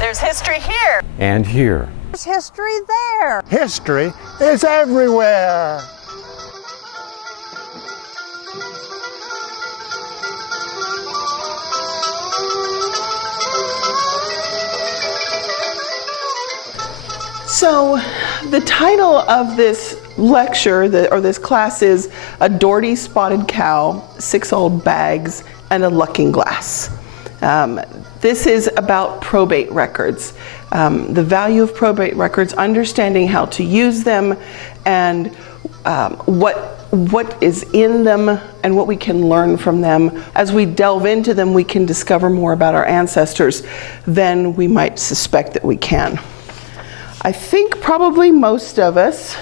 There's history here. And here. There's history there. History is everywhere. So the title of this lecture, or this class, is A Dorty Spotted Cow, 6 Old Bags, and a Luckingglap. This is about probate records, the value of probate records, understanding how to use them, and what is in them and what we can learn from them. As we delve into them, we can discover more about our ancestors than we might suspect that we can. I think probably most of us,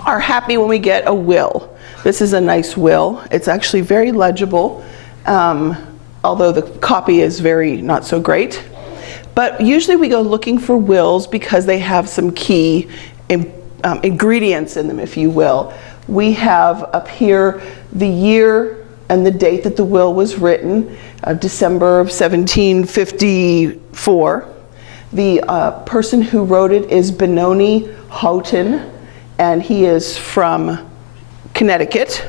are happy when we get a will. This is a nice will. It's actually very legible, although the copy is very not so great. But usually we go looking for wills because they have some key ingredients in them, if you will. We have up here the year and the date that the will was written, December of 1754. The person who wrote it is Benoni Houghton, and he is from Connecticut.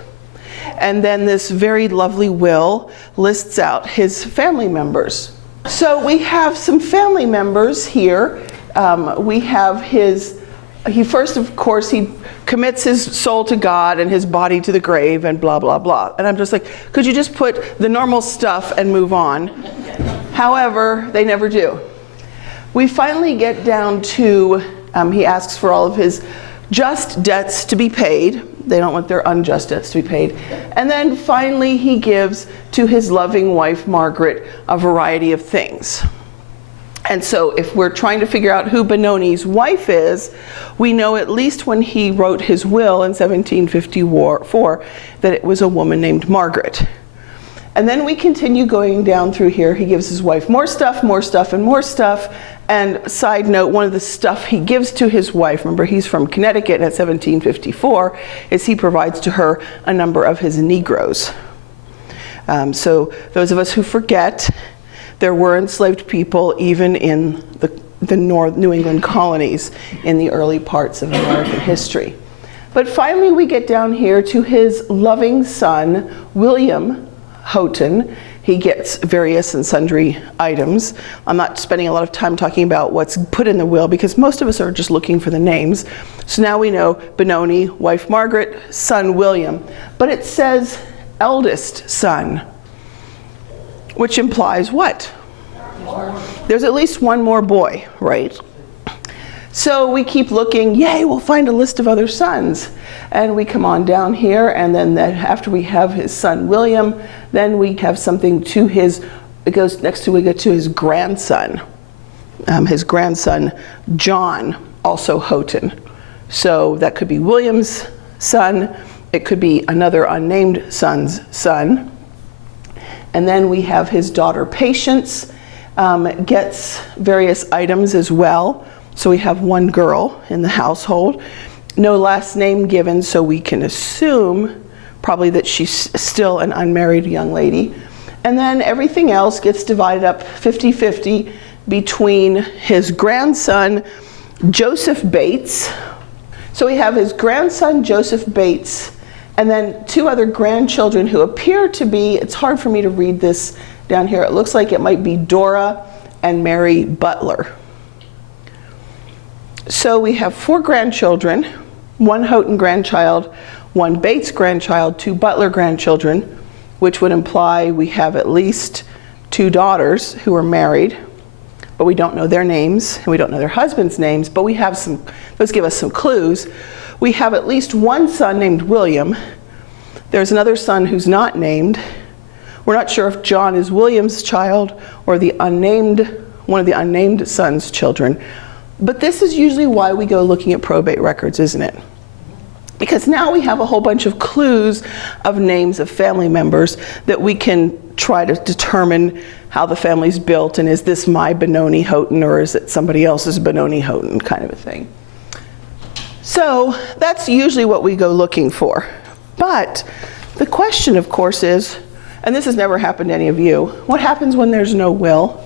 And then this very lovely will lists out his family members. So we have some family members here. We have he commits his soul to God and his body to the grave and blah, blah, blah. And I'm just like, could you just put the normal stuff and move on? However, they never do. We finally get down to, he asks for all of his just debts to be paid. They don't want their unjust debts to be paid. And then finally he gives to his loving wife, Margaret, a variety of things. And so if we're trying to figure out who Benoni's wife is, we know at least when he wrote his will in 1754 that it was a woman named Margaret. And then we continue going down through here. He gives his wife more stuff, and more stuff. And side note, one of the stuff he gives to his wife, remember he's from Connecticut at 1754, is he provides to her a number of his Negroes. So those of us who forget, there were enslaved people even in the New England colonies in the early parts of American history. But finally we get down here to his loving son, William Houghton. He gets various and sundry items. I'm not spending a lot of time talking about what's put in the will because most of us are just looking for the names. So now we know Benoni, wife Margaret, son William. But it says eldest son, which implies what? There's at least one more boy, right? So we keep looking, yay, we'll find a list of other sons. And we come on down here, and then after we have his son William, then we have something to his, it goes next to, we get to his grandson. His grandson, John, also Houghton. So that could be William's son, it could be another unnamed son's son. And then we have his daughter Patience, gets various items as well. So we have one girl in the household. No last name given, so we can assume probably that she's still an unmarried young lady. And then everything else gets divided up 50-50 between his grandson, Joseph Bates. So we have his grandson, Joseph Bates, and then 2 other grandchildren who appear to be, it's hard for me to read this down here, it looks like it might be Dora and Mary Butler. So we have 4 grandchildren, 1 Houghton grandchild, 1 Bates grandchild, 2 Butler grandchildren, which would imply we have at least 2 daughters who are married, but we don't know their names, and we don't know their husbands' names, but we have some, those give us some clues. We have at least 1 son named William. There's another son who's not named. We're not sure if John is William's child or the unnamed, one of the unnamed son's children. But this is usually why we go looking at probate records, isn't it? Because now we have a whole bunch of clues of names of family members that we can try to determine how the family's built, and is this my Benoni Houghton or is it somebody else's Benoni Houghton, kind of a thing. So that's usually what we go looking for. But the question, of course, is, and this has never happened to any of you, what happens when there's no will?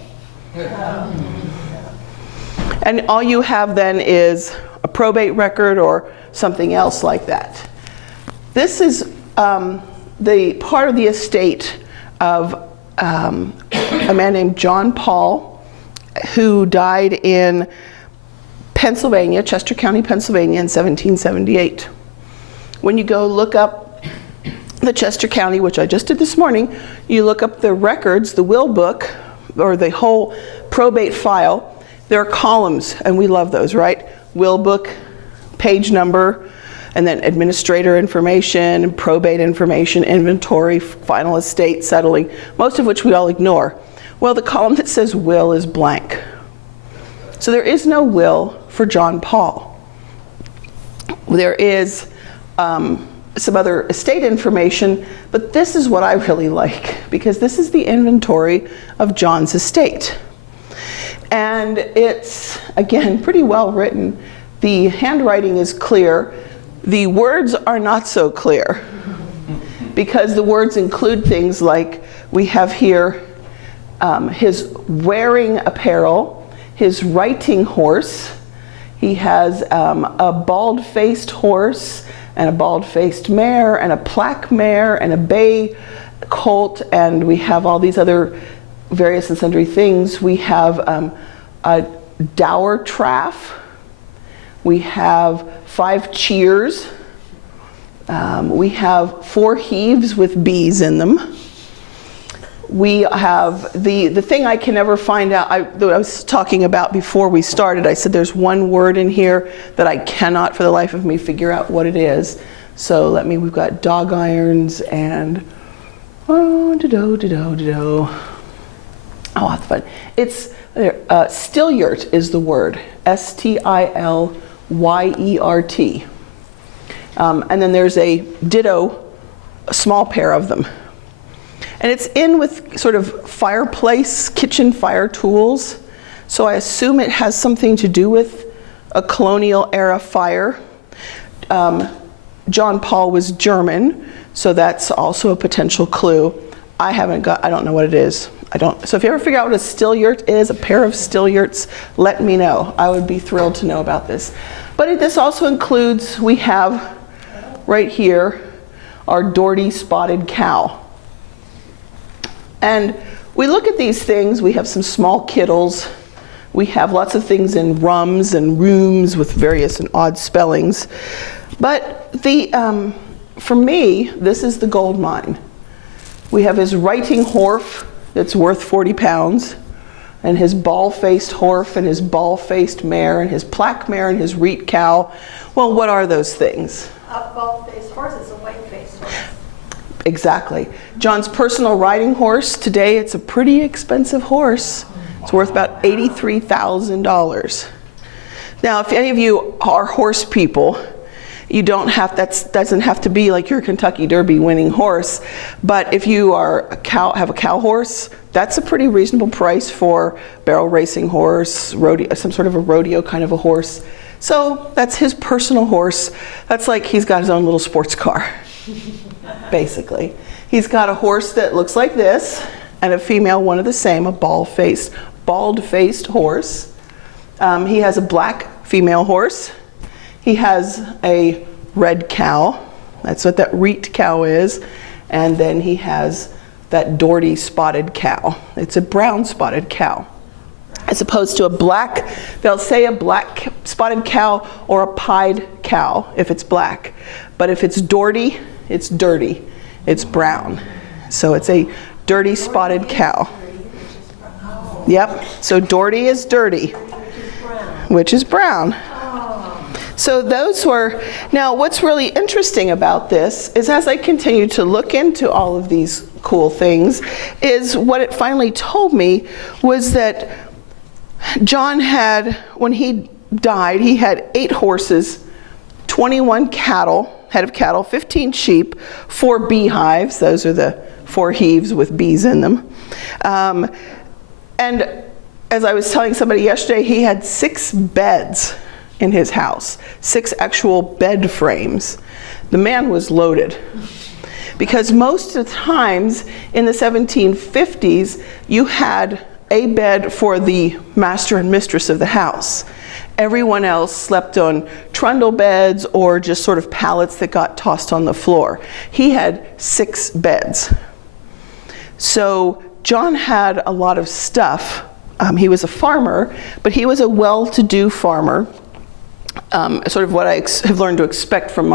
And all you have then is a probate record or something else like that. This is the part of the estate of a man named John Paul, who died in Pennsylvania, Chester County, Pennsylvania in 1778. When you go look up the Chester County, which I just did this morning, you look up the records, the will book, or the whole probate file. There are columns, and we love those, right? Will book, page number, and then administrator information, probate information, inventory, final estate, settling, most of which we all ignore. Well, the column that says will is blank. So there is no will for John Paul. There is some other estate information, but this is what I really like, because this is the inventory of John's estate. And it's, again, pretty well written. The handwriting is clear. The words are not so clear, because the words include things like, we have here his wearing apparel, his writing horse. He has a bald-faced horse, and a bald-faced mare, and a plaque mare, and a bay colt, and we have all these other various and sundry things. We have a dower traff. We have 5 cheers. We have 4 heaves with bees in them. We have the thing I can never find out, I was talking about before we started, I said there's one word in here that I cannot for the life of me figure out what it is. So we've got dog irons and, oh, that's fun. It's, Stilyert is the word, Stilyert. And then there's a ditto, a small pair of them. And it's in with sort of fireplace, kitchen fire tools. So I assume it has something to do with a colonial era fire. John Paul was German, so that's also a potential clue. I don't know what it is. So if you ever figure out what a Stilyert is, a pair of Stilyerts, let me know. I would be thrilled to know about this. But this also includes, we have right here, our Dorty spotted cow. And we look at these things, we have some small kittles, we have lots of things in rums and rooms with various and odd spellings. But for me, this is the gold mine. We have his writing horse that's worth 40 pounds, and his ball-faced horse, and his ball-faced mare, and his plaque mare, and his reet cow. Well, what are those things? A bald-faced horse is a white-faced horse. Exactly. John's personal riding horse, today it's a pretty expensive horse. It's worth about $83,000. Now, if any of you are horse people, you don't have, that doesn't have to be like your Kentucky Derby winning horse, but if you are have a cow horse, that's a pretty reasonable price for barrel racing horse, rodeo, some sort of a rodeo kind of a horse. So that's his personal horse. That's like he's got his own little sports car, basically. He's got a horse that looks like this, and a female one of the same, a bald-faced horse. He has a black female horse. He has a red cow. That's what that reet cow is. And then he has that Dorty spotted cow. It's a brown spotted cow. As opposed to a black, they'll say a black spotted cow or a pied cow if it's black. But if it's Dorty, it's dirty. It's brown. So it's a dirty spotted cow. Yep, so Dorty is dirty, which is brown. So those were, now what's really interesting about this is as I continue to look into all of these cool things, is what it finally told me was that John had, when he died, he had 8 horses, 21 cattle, head of cattle, 15 sheep, 4 beehives, those are the 4 heaves with bees in them. And as I was telling somebody yesterday, he had 6 beds in his house, 6 actual bed frames. The man was loaded. Because most of the times in the 1750s, you had a bed for the master and mistress of the house. Everyone else slept on trundle beds or just sort of pallets that got tossed on the floor. He had 6 beds. So John had a lot of stuff. He was a farmer, but he was a well-to-do farmer. Sort of what I have learned to expect from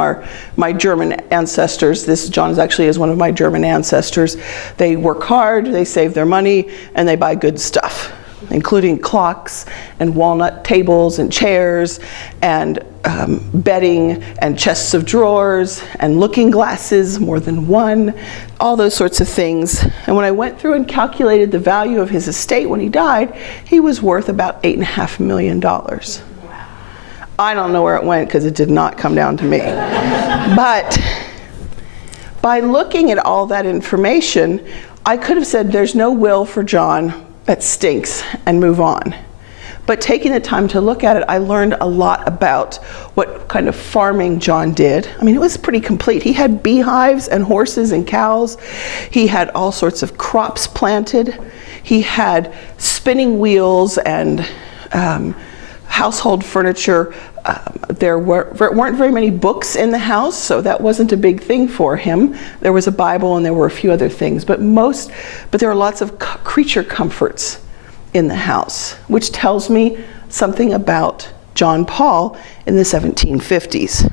my German ancestors. John is one of my German ancestors. They work hard, they save their money, and they buy good stuff, including clocks and walnut tables and chairs and bedding and chests of drawers and looking glasses, more than one, all those sorts of things. And when I went through and calculated the value of his estate when he died, he was worth about $8.5 million. I don't know where it went because it did not come down to me. But by looking at all that information, I could have said there's no will for John, that stinks, and move on. But taking the time to look at it, I learned a lot about what kind of farming John did. I mean, it was pretty complete. He had beehives and horses and cows. He had all sorts of crops planted. He had spinning wheels and household furniture. There weren't very many books in the house, so that wasn't a big thing for him. There was a Bible and there were a few other things, but there were lots of creature comforts in the house, which tells me something about John Paul in the 1750s.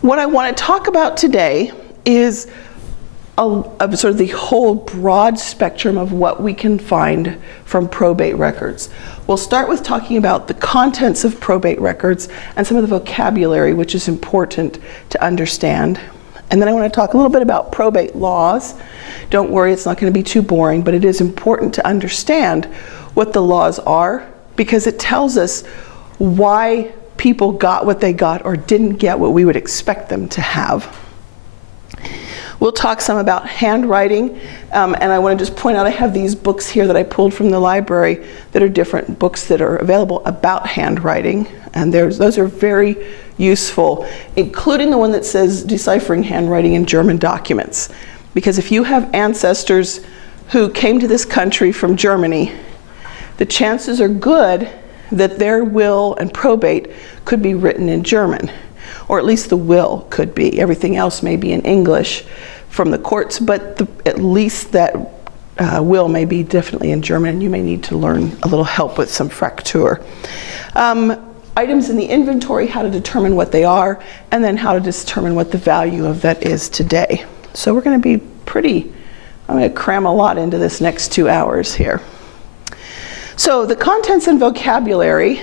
What I want to talk about today is sort of the whole broad spectrum of what we can find from probate records. We'll start with talking about the contents of probate records and some of the vocabulary, which is important to understand. And then I want to talk a little bit about probate laws. Don't worry, it's not going to be too boring, but it is important to understand what the laws are, because it tells us why people got what they got or didn't get what we would expect them to have. We'll talk some about handwriting, and I want to just point out I have these books here that I pulled from the library that are different books that are available about handwriting, and those are very useful, including the one that says Deciphering Handwriting in German Documents. Because if you have ancestors who came to this country from Germany, the chances are good that their will and probate could be written in German, or at least the will could be. Everything else may be in English from the courts, but at least that will may be definitely in German, and you may need to learn a little help with some Fraktur. Items in the inventory, how to determine what they are, and then how to determine what the value of that is today. So we're going to be I'm going to cram a lot into this next 2 hours here. So the contents and vocabulary,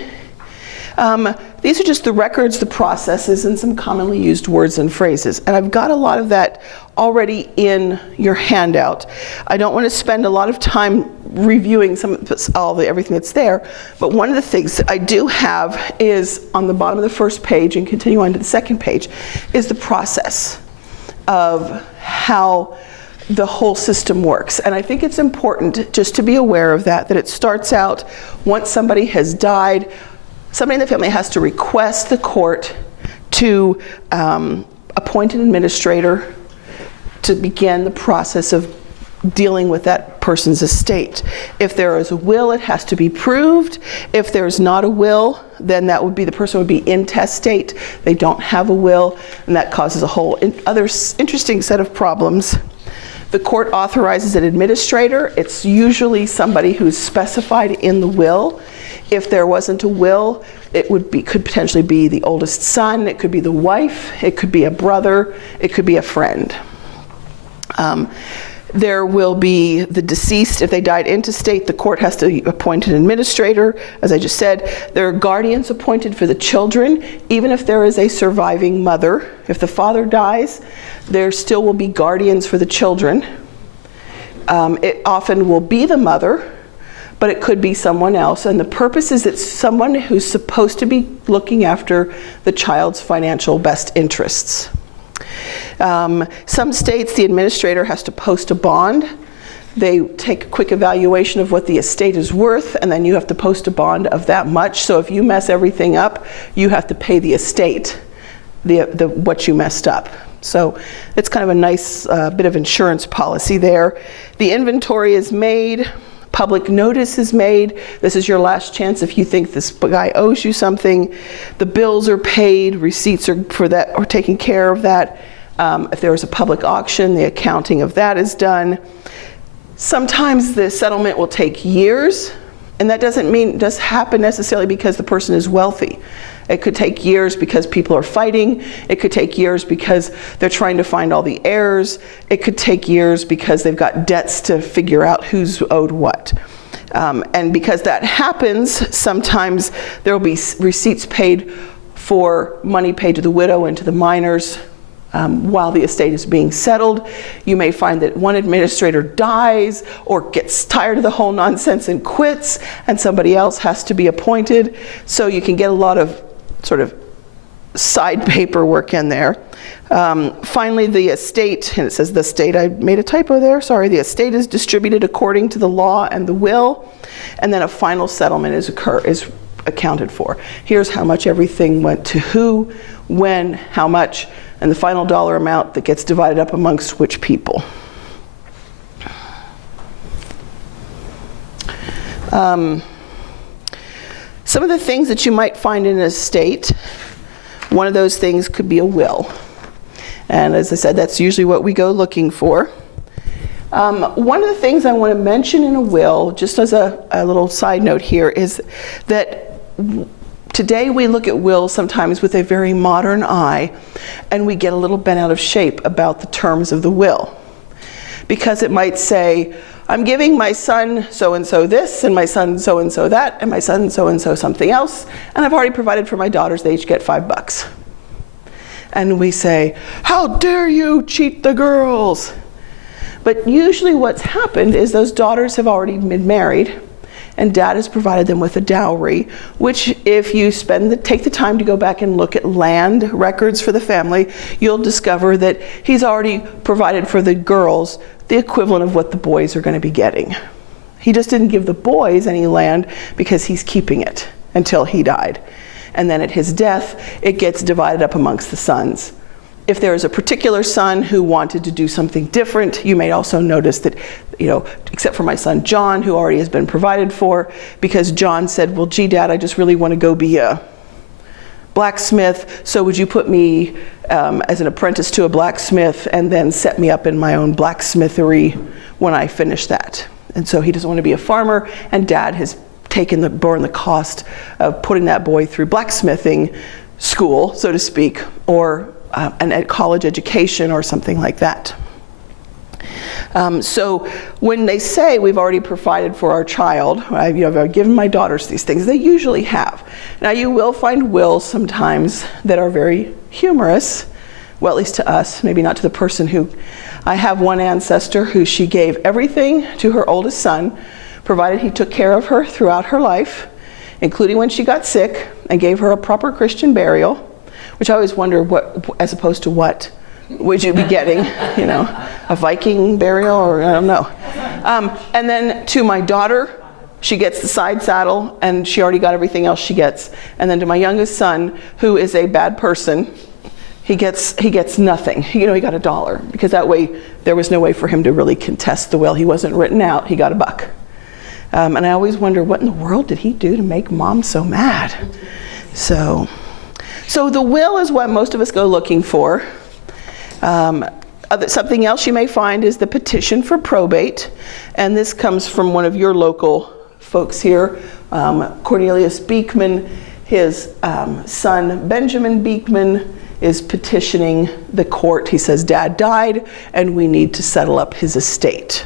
these are just the records, the processes, and some commonly used words and phrases. And I've got a lot of that already in your handout. I don't want to spend a lot of time reviewing everything that's there, but one of the things that I do have is on the bottom of the first page and continue on to the second page is the process of how the whole system works. And I think it's important just to be aware of that it starts out once somebody has died, somebody in the family has to request the court to appoint an administrator to begin the process of dealing with that person's estate. If there is a will, it has to be proved. If there's not a will, then that would be, the person would be intestate. They don't have a will, and that causes a whole other interesting set of problems. The court authorizes an administrator. It's usually somebody who's specified in the will. If there wasn't a will, it could potentially be the oldest son, it could be the wife, it could be a brother, it could be a friend. There will be the deceased. If they died intestate, the court has to appoint an administrator. As I just said, there are guardians appointed for the children, even if there is a surviving mother. If the father dies, there still will be guardians for the children. It often will be the mother, but it could be someone else. And the purpose is that someone who's supposed to be looking after the child's financial best interests. Some states, the administrator has to post a bond. They take a quick evaluation of what the estate is worth, and then you have to post a bond of that much. So if you mess everything up, you have to pay the estate what you messed up. So it's kind of a nice bit of insurance policy there. The inventory is made. Public notice is made. This is your last chance if you think this guy owes you something. The bills are paid, receipts are for that or taking care of that. If there is a public auction, the accounting of that is done. Sometimes the settlement will take years, and that does happen necessarily because the person is wealthy. It could take years because people are fighting. It could take years because they're trying to find all the heirs. It could take years because they've got debts to figure out who's owed what. And because that happens, sometimes there will be receipts paid for money paid to the widow and to the minors while the estate is being settled. You may find that one administrator dies or gets tired of the whole nonsense and quits, and somebody else has to be appointed. So you can get a lot of sort of side paperwork in there. Finally, the estate, and it says the estate, I made a typo there, sorry. The estate is distributed according to the law and the will, and then a final settlement is accounted for. Here's how much everything went to who, when, how much, and the final dollar amount that gets divided up amongst which people. Some of the things that you might find in an estate, one of those things could be a will. And as I said, that's usually what we go looking for. One of the things I want to mention in a will, just as a little side note here, is that today we look at wills sometimes with a very modern eye, and we get a little bent out of shape about the terms of the will. Because it might say, I'm giving my son so-and-so this, and my son so-and-so that, and my son so-and-so something else, and I've already provided for my daughters, they each get $5. And we say, how dare you cheat the girls? But usually what's happened is those daughters have already been married, and dad has provided them with a dowry, which if you take the time to go back and look at land records for the family, you'll discover that he's already provided for the girls the equivalent of what the boys are going to be getting. He just didn't give the boys any land because he's keeping it until he died. And then at his death, it gets divided up amongst the sons. If there is a particular son who wanted to do something different, you may also notice that, except for my son John, who already has been provided for, because John said, well, gee, Dad, I just really want to go be a blacksmith, so would you put me as an apprentice to a blacksmith and then set me up in my own blacksmithery when I finish that? And so he doesn't want to be a farmer, and Dad has borne the cost of putting that boy through blacksmithing school, so to speak, or a college education or something like that. So when they say we've already provided for our child, I've given my daughters these things, they usually have. Now you will find wills sometimes that are very humorous, well, at least to us, maybe not to the person who, I have one ancestor who she gave everything to her oldest son, provided he took care of her throughout her life, including when she got sick, and gave her a proper Christian burial, which I always wonder what, as opposed to what would you be getting, a Viking burial, or I don't know. And then to my daughter, she gets the side saddle, and she already got everything else she gets. And then to my youngest son, who is a bad person, he gets nothing. He got $1, because that way there was no way for him to really contest the will. He wasn't written out. He got $1. And I always wonder, what in the world did he do to make Mom so mad? So the will is what most of us go looking for. Something else you may find is the petition for probate, and this comes from one of your local folks here, Cornelius Beekman. His son Benjamin Beekman is petitioning the court. He says, Dad died and we need to settle up his estate.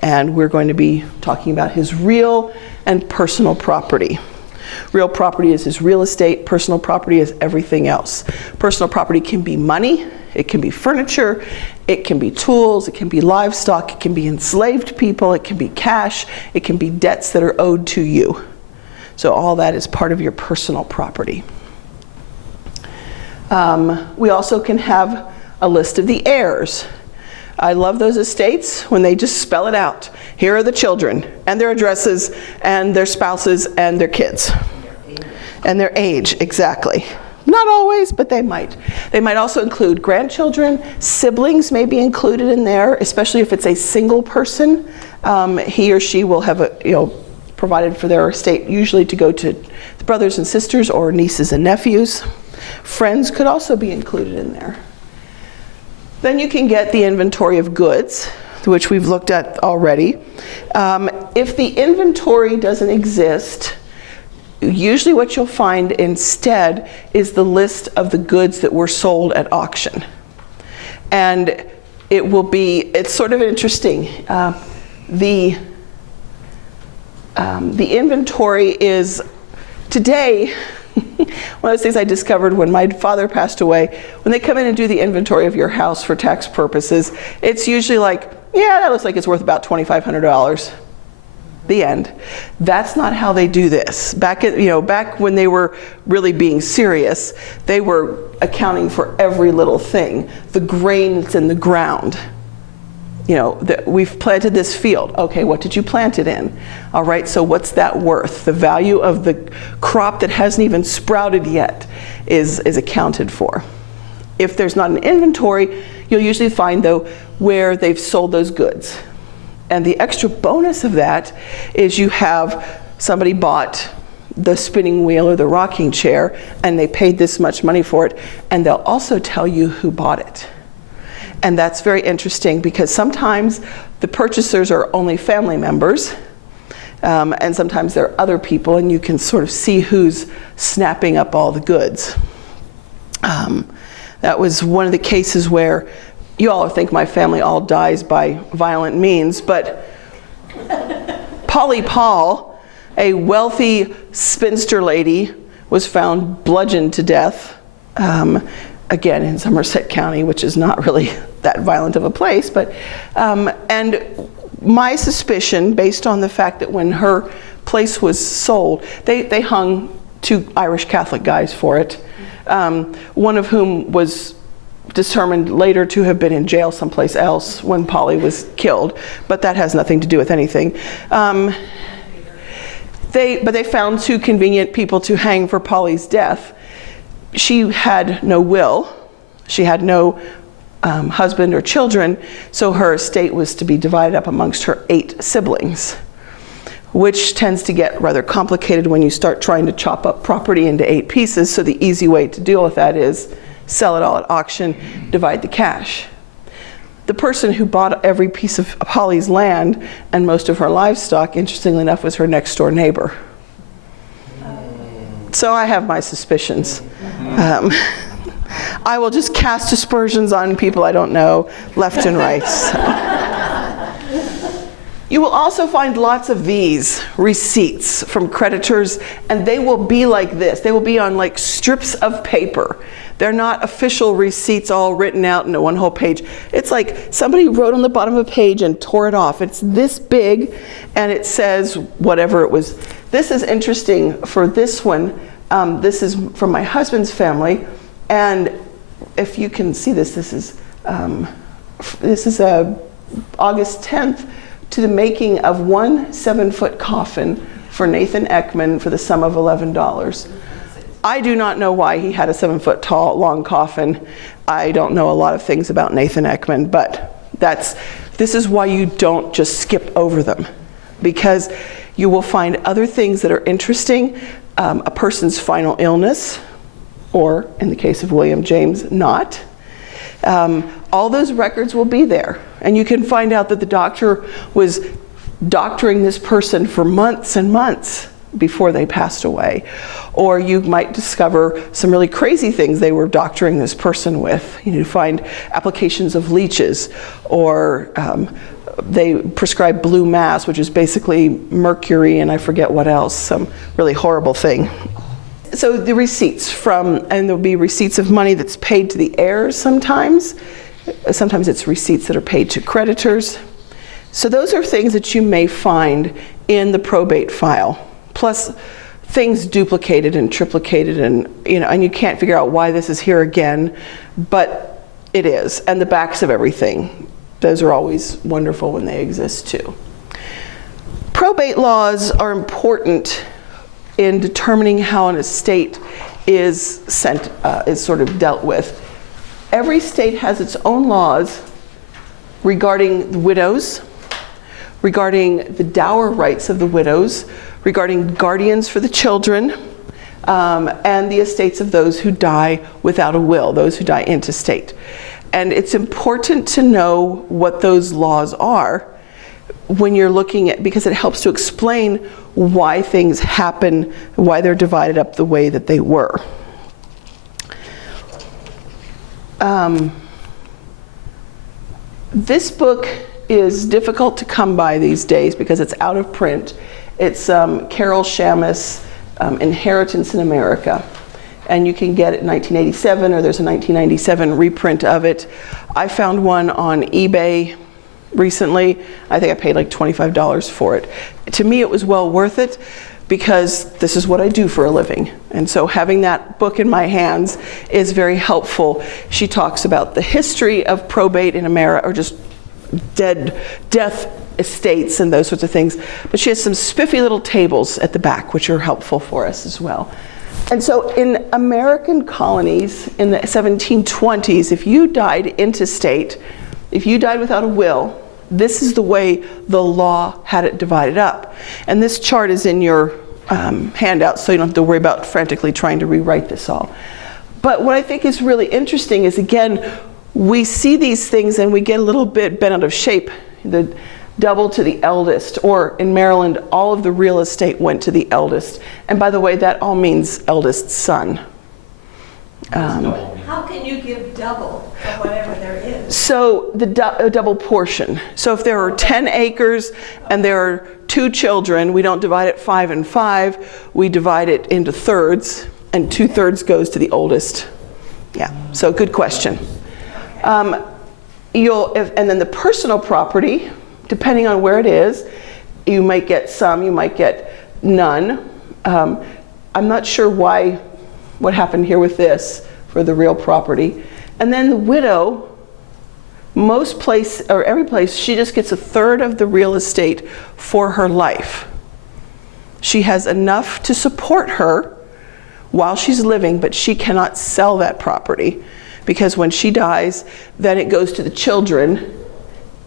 And we're going to be talking about his real and personal property. Real property is his real estate. Personal property is everything else. Personal property can be money. It can be furniture. It can be tools. It can be livestock. It can be enslaved people. It can be cash. It can be debts that are owed to you. So all that is part of your personal property. We also can have a list of the heirs. I love those estates when they just spell it out. Here are the children, and their addresses, and their spouses, and their kids. And their age, exactly. Not always, but they might. They might also include grandchildren. Siblings may be included in there, especially if it's a single person. He or she will have provided for their estate, usually to go to the brothers and sisters or nieces and nephews. Friends could also be included in there. Then you can get the inventory of goods, which we've looked at already. If the inventory doesn't exist, usually what you'll find instead is the list of the goods that were sold at auction. And it's sort of interesting. The inventory is, today, one of those things I discovered when my father passed away, when they come in and do the inventory of your house for tax purposes, it's usually like, yeah, that looks like it's worth about $2,500. The end. That's not how they do this. Back when they were really being serious, they were accounting for every little thing. The grain that's in the ground. We've planted this field. Okay, what did you plant it in? All right, so what's that worth? The value of the crop that hasn't even sprouted yet is accounted for. If there's not an inventory, you'll usually find, though, where they've sold those goods. And the extra bonus of that is you have somebody bought the spinning wheel or the rocking chair, and they paid this much money for it, and they'll also tell you who bought it. And that's very interesting because sometimes the purchasers are only family members, and sometimes there are other people, and you can sort of see who's snapping up all the goods. That was one of the cases where you all think my family all dies by violent means, but Polly Paul, a wealthy spinster lady, was found bludgeoned to death, again in Somerset County, which is not really that violent of a place, but and my suspicion, based on the fact that when her place was sold, they hung 2 Irish Catholic guys for it, one of whom was determined later to have been in jail someplace else when Polly was killed, but that has nothing to do with anything. They found 2 convenient people to hang for Polly's death. She had no will. She had no husband or children, so her estate was to be divided up amongst her 8 siblings, which tends to get rather complicated when you start trying to chop up property into 8 pieces. So the easy way to deal with that is sell it all at auction, divide the cash. The person who bought every piece of Polly's land and most of her livestock, interestingly enough, was her next door neighbor. So I have my suspicions. I will just cast aspersions on people I don't know, left and right. You will also find lots of these receipts from creditors, and they will be like this. They will be on like strips of paper. They're not official receipts all written out into one whole page. It's like somebody wrote on the bottom of a page and tore it off. It's this big, and it says whatever it was. This is interesting for this one. This is from my husband's family, and if you can see this, this is August 10th to the making of 1 7-foot coffin for Nathan Eakman for the sum of $11. I do not know why he had a 7-foot tall, long coffin. I don't know a lot of things about Nathan Eakman, but this is why you don't just skip over them, because you will find other things that are interesting. A person's final illness, or in the case of William James, not. All those records will be there. And you can find out that the doctor was doctoring this person for months and months before they passed away. Or you might discover some really crazy things they were doctoring this person with. You find applications of leeches, or they prescribe blue mass, which is basically mercury and I forget what else, some really horrible thing. So the receipts and there'll be receipts of money that's paid to the heirs sometimes. Sometimes it's receipts that are paid to creditors. So those are things that you may find in the probate file. Plus things duplicated and triplicated, and you can't figure out why this is here again, but it is. And the backs of everything. Those are always wonderful when they exist too. Probate laws are important in determining how an estate is sort of dealt with. Every state has its own laws regarding the widows, regarding the dower rights of the widows, regarding guardians for the children, and the estates of those who die without a will, those who die intestate. And it's important to know what those laws are when you're looking at, because it helps to explain why things happen, why they're divided up the way that they were. This book is difficult to come by these days because it's out of print. It's Carol Shamus, Inheritance in America. And you can get it in 1987, or there's a 1997 reprint of it. I found one on eBay recently. I think I paid like $25 for it. To me, it was well worth it because this is what I do for a living. And so having that book in my hands is very helpful. She talks about the history of probate in America, or just death estates and those sorts of things. But she has some spiffy little tables at the back, which are helpful for us as well. And so in American colonies in the 1720s, if you died intestate, if you died without a will, this is the way the law had it divided up. And this chart is in your handout, so you don't have to worry about frantically trying to rewrite this all. But what I think is really interesting is, again, we see these things and we get a little bit bent out of shape. The double to the eldest, or in Maryland, all of the real estate went to the eldest. And by the way, that all means eldest son. How can you give double of whatever there is? So a double portion. So if there are 10 acres and there are 2 children, we don't divide it 5 and 5. We divide it into thirds, and 2/3 goes to the oldest. Yeah, so good question. And then the personal property, depending on where it is, you might get some, you might get none. I'm not sure what happened here with this for the real property. And then the widow, every place, she just gets 1/3 of the real estate for her life. She has enough to support her while she's living, but she cannot sell that property, because when she dies, then it goes to the children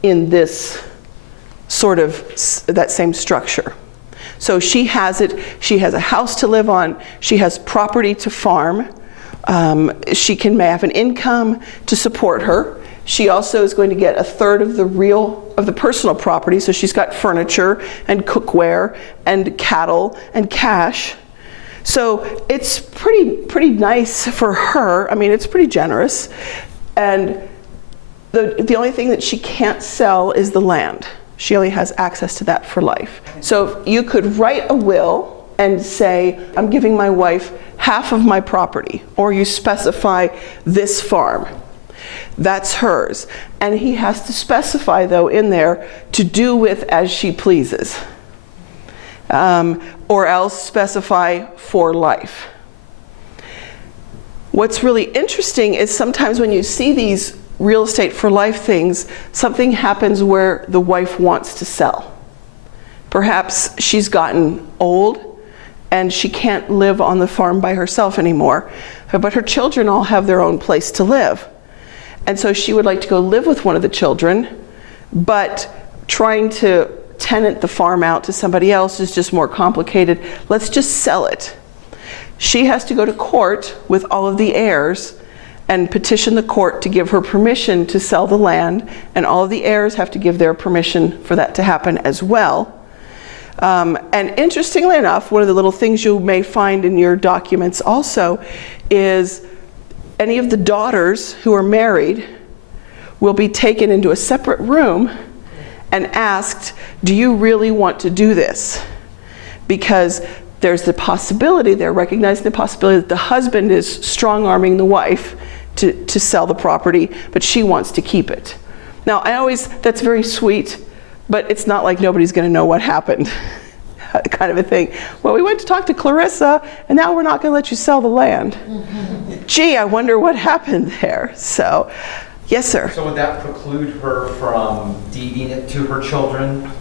in this sort of that same structure. So she has it, she has a house to live on, she has property to farm, she can have an income to support her. She also is going to get 1/3 of the personal property, so she's got furniture and cookware and cattle and cash. So it's pretty nice for her. I mean, it's pretty generous. And the only thing that she can't sell is the land. She only has access to that for life. So you could write a will and say, I'm giving my wife half of my property, or you specify this farm. That's hers. And he has to specify, though, in there, to do with as she pleases. Or else specify for life. What's really interesting is sometimes when you see these real estate for life things, something happens where the wife wants to sell. Perhaps she's gotten old and she can't live on the farm by herself anymore, but her children all have their own place to live. And so she would like to go live with one of the children, but trying to tenant the farm out to somebody else is just more complicated. Let's just sell it. She has to go to court with all of the heirs and petition the court to give her permission to sell the land, and all of the heirs have to give their permission for that to happen as well. And interestingly enough, one of the little things you may find in your documents also is any of the daughters who are married will be taken into a separate room and asked, do you really want to do this? Because there's the possibility, they're recognizing the possibility that the husband is strong-arming the wife to sell the property, but she wants to keep it. Now, that's very sweet, but it's not like nobody's going to know what happened, kind of a thing. Well, we went to talk to Clarissa, and now we're not going to let you sell the land. Gee, I wonder what happened there. So, yes, sir. So would that preclude her from deeding it to her children?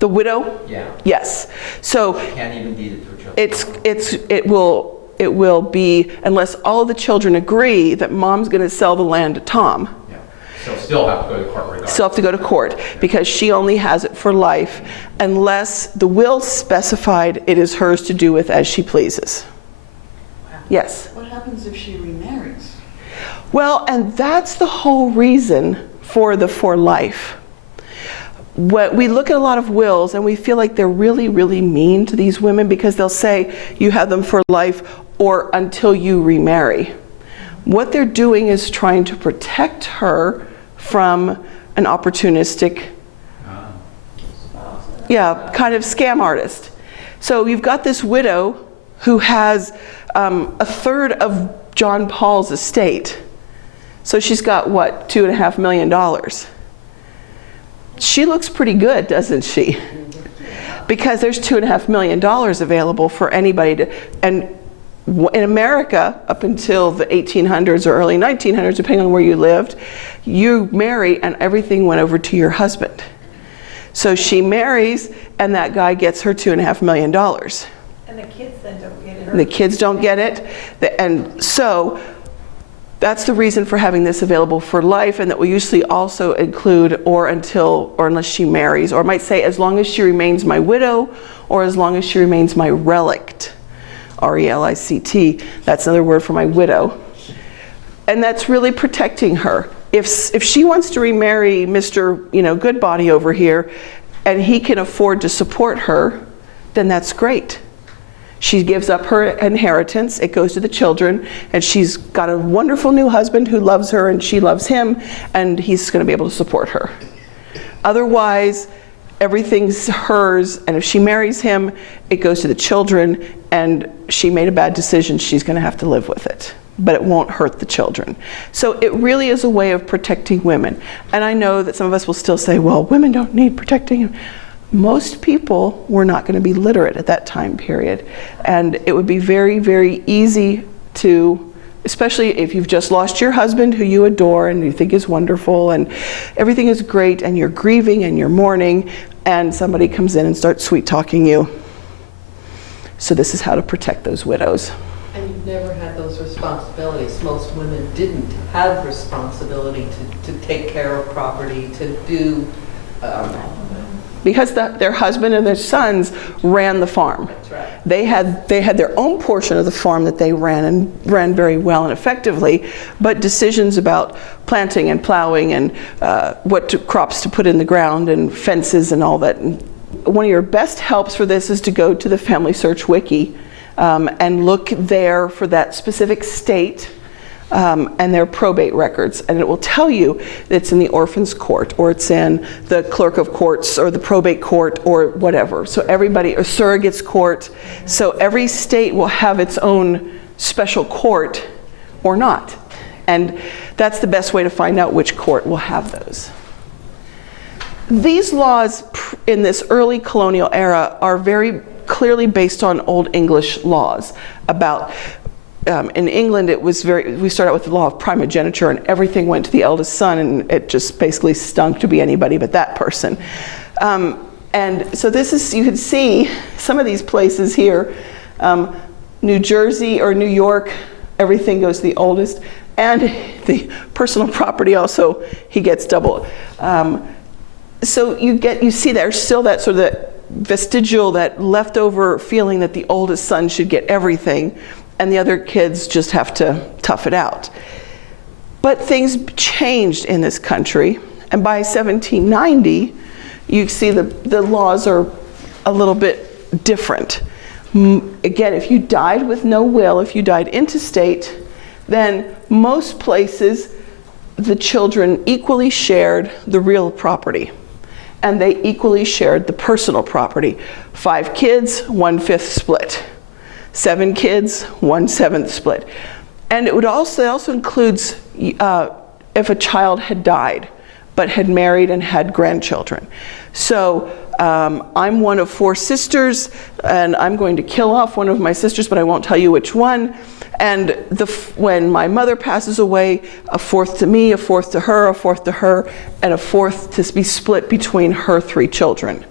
The widow? Yeah. Yes. So She can't even deed it to her children. it will it will be, unless all of the children agree that mom's going to sell the land to Tom. Yeah. So still have to go to court regardless. Still have to go to court because she only has it for life unless the will specified it is hers to do with as she pleases. Wow. Yes? What happens if she remarries? Well, and that's the whole reason for the for life. What we look at a lot of wills and we feel like they're really, really mean to these women because they'll say you have them for life or until you remarry. What they're doing is trying to protect her from an opportunistic, kind of scam artist. So you've got this widow who has a third of John Paul's estate. So she's got, what, $2.5 million. She looks pretty good, doesn't she? Because there's $2.5 million available for anybody to, and in America, up until the 1800s or early 1900s, depending on where you lived, you marry and everything went over to your husband. So she marries and that guy gets her $2.5 million. And the kids then don't get it. And the kids don't get it. And so that's the reason for having this available for life, and that we usually also include or until or unless she marries, or it might say as long as she remains my widow or as long as she remains my relict. R-E-L-I-C-T, that's another word for my widow. And that's really protecting her. If she wants to remarry Mr. Goodbody over here and he can afford to support her, then that's great. She gives up her inheritance, it goes to the children, and she's got a wonderful new husband who loves her and she loves him, and he's going to be able to support her. Otherwise, everything's hers, and if she marries him, it goes to the children, and she made a bad decision, she's going to have to live with it. But it won't hurt the children. So it really is a way of protecting women. And I know that some of us will still say, well, women don't need protecting. Most people were not going to be literate at that time period. And it would be very, very easy to, especially if you've just lost your husband who you adore and you think is wonderful and everything is great and you're grieving and you're mourning and somebody comes in and starts sweet talking you. So this is how to protect those widows. And you've never had those responsibilities. Most women didn't have responsibility to take care of property, to do because their husband and their sons ran the farm. That's right. They had their own portion of the farm that they ran and ran very well and effectively, but decisions about planting and plowing and crops to put in the ground and fences and all that. And one of your best helps for this is to go to the Family Search Wiki and look there for that specific state and their probate records, and it will tell you that it's in the orphans court or it's in the clerk of courts or the probate court or whatever. So everybody, or surrogates court. So every state will have its own special court or not. And that's the best way to find out which court will have those. These laws in this early colonial era are very clearly based on Old English laws about in England, we started out with the law of primogeniture, and everything went to the eldest son, and it just basically stunk to be anybody but that person. And so this is, you can see some of these places here, New Jersey or New York, everything goes to the oldest, and the personal property also, he gets double. So you see there's still that sort of that vestigial, that leftover feeling that the oldest son should get everything, and the other kids just have to tough it out. But things changed in this country, and by 1790, you see the laws are a little bit different. Again, if you died with no will, if you died intestate, then most places the children equally shared the real property, and they equally shared the personal property. 5 kids, 1/5 split. 7 kids, 1/7 split. And it also includes if a child had died, but had married and had grandchildren. So I'm one of 4 sisters, and I'm going to kill off one of my sisters, but I won't tell you which one. And when my mother passes away, 1/4 to me, 1/4 to her, 1/4 to her, and 1/4 to be split between her 3 children.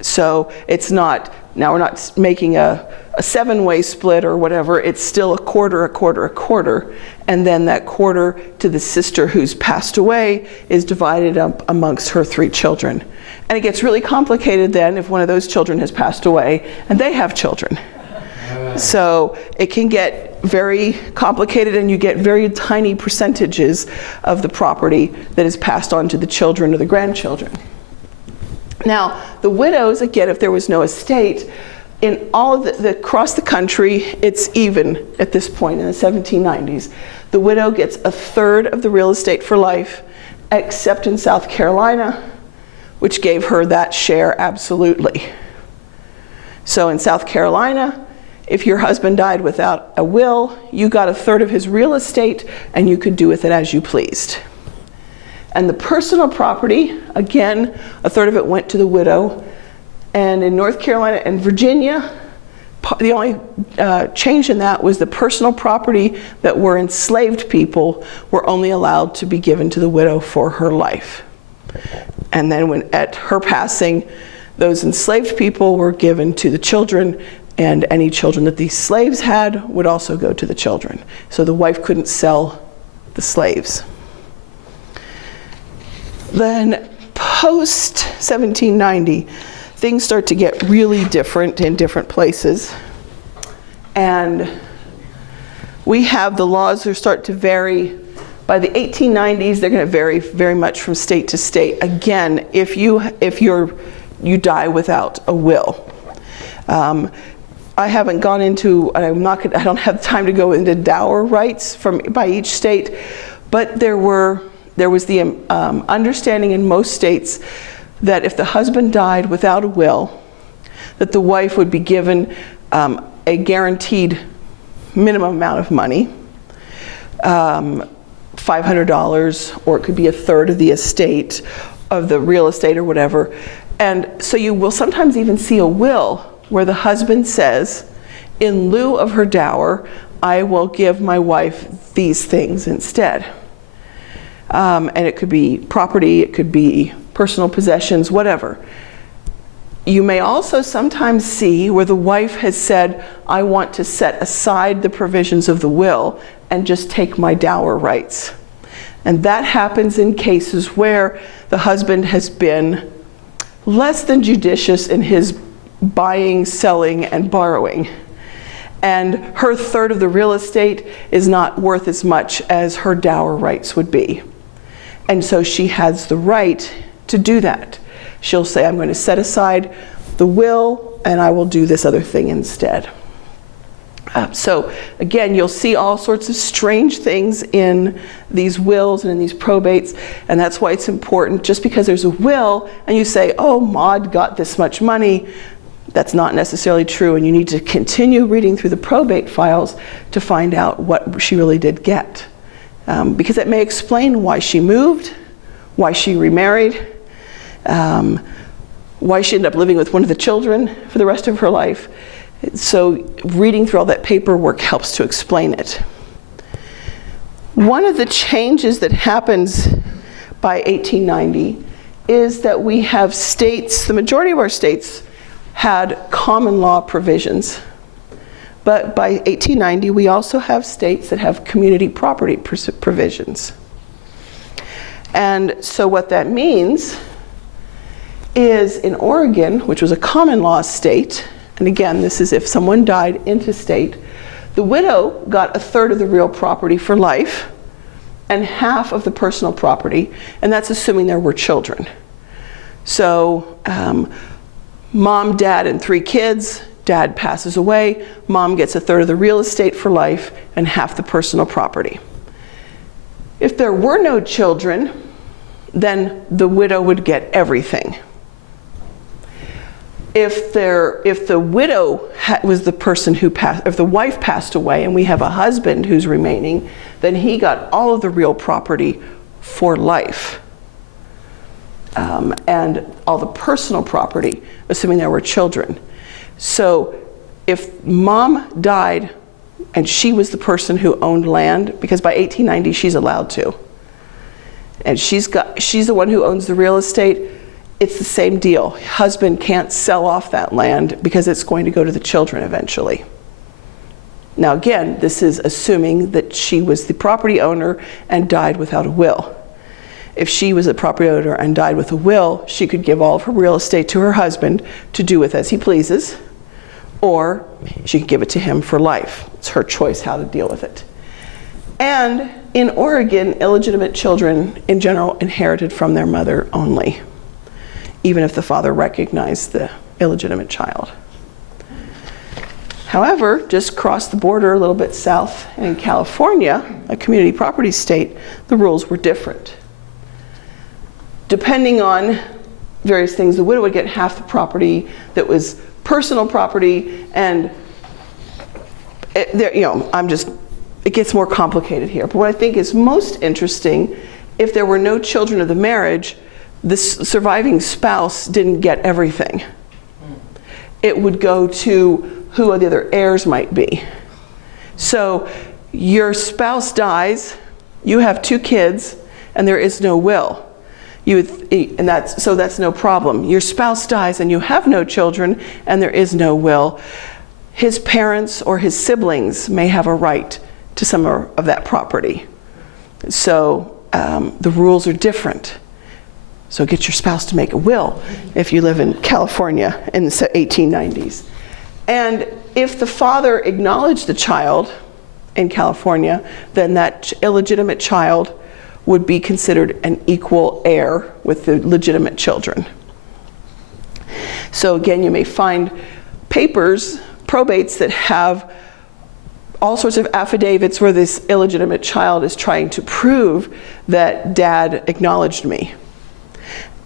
So it's not, now we're not making a 7-way split or whatever, it's still a quarter, a quarter, a quarter, and then that quarter to the sister who's passed away is divided up amongst her 3 children. And it gets really complicated then if one of those children has passed away and they have children. So it can get very complicated, and you get very tiny percentages of the property that is passed on to the children or the grandchildren. Now, the widows, again, if there was no estate, in all of across the country, it's even at this point in the 1790s. The widow gets 1/3 of the real estate for life, except in South Carolina, which gave her that share absolutely. So in South Carolina, if your husband died without a will, you got 1/3 of his real estate, and you could do with it as you pleased. And the personal property, again, 1/3 of it went to the widow. And in North Carolina and Virginia, the only change in that was the personal property that were enslaved people were only allowed to be given to the widow for her life. And then when at her passing, those enslaved people were given to the children, and any children that these slaves had would also go to the children. So the wife couldn't sell the slaves. Then post 1790, things start to get really different in different places. And we have the laws that start to vary. By the 1890s, they're going to vary very much from state to state. Again, if you die without a will. I haven't gone into, I don't have time to go into dower rights by each state, but there was the understanding in most states that if the husband died without a will, that the wife would be given a guaranteed minimum amount of money, $500, or it could be 1/3 of the estate, of the real estate or whatever. And so you will sometimes even see a will where the husband says, in lieu of her dower, I will give my wife these things instead. And it could be property, it could be personal possessions, whatever. You may also sometimes see where the wife has said, I want to set aside the provisions of the will and just take my dower rights. And that happens in cases where the husband has been less than judicious in his buying, selling, and borrowing. And her 1/3 of the real estate is not worth as much as her dower rights would be. And so she has the right to do that. She'll say, I'm going to set aside the will, and I will do this other thing instead. So again, you'll see all sorts of strange things in these wills and in these probates, and that's why it's important. Just because there's a will and you say, oh, Maud got this much money, that's not necessarily true, and you need to continue reading through the probate files to find out what she really did get. Because it may explain why she moved, why she remarried, why she ended up living with one of the children for the rest of her life. So reading through all that paperwork helps to explain it. One of the changes that happens by 1890 is that we have states, the majority of our states had common law provisions. But by 1890, we also have states that have community property provisions. And so what that means is in Oregon, which was a common law state, and again, this is if someone died intestate, the widow got 1/3 of the real property for life and 1/2 of the personal property, and that's assuming there were children. So mom, dad, and 3 kids, dad passes away, mom gets 1/3 of the real estate for life and 1/2 the personal property. If there were no children, then the widow would get everything. If the widow was the person who passed, if the wife passed away and we have a husband who's remaining, then he got all of the real property for life. And all the personal property, assuming there were children. So if mom died and she was the person who owned land, because by 1890 she's allowed to, and she's the one who owns the real estate, it's the same deal. Husband can't sell off that land because it's going to go to the children eventually. Now again, this is assuming that she was the property owner and died without a will. If she was a property owner and died with a will, she could give all of her real estate to her husband to do with as he pleases, or she could give it to him for life. It's her choice how to deal with it. And in Oregon, illegitimate children in general inherited from their mother only, even if the father recognized the illegitimate child. However, just across the border a little bit south in California, a community property state, the rules were different. Depending on various things, the widow would get half the property that was personal property, and it gets more complicated here. But what I think is most interesting, if there were no children of the marriage, the surviving spouse didn't get everything. It would go to who the other heirs might be. So your spouse dies, you have 2 kids, and there is no will. That's no problem. Your spouse dies and you have no children and there is no will. His parents or his siblings may have a right to some of that property. So the rules are different. So get your spouse to make a will if you live in California in the 1890s. And if the father acknowledged the child in California, then that illegitimate child would be considered an equal heir with the legitimate children. So again, you may find papers, probates, that have all sorts of affidavits where this illegitimate child is trying to prove that dad acknowledged me.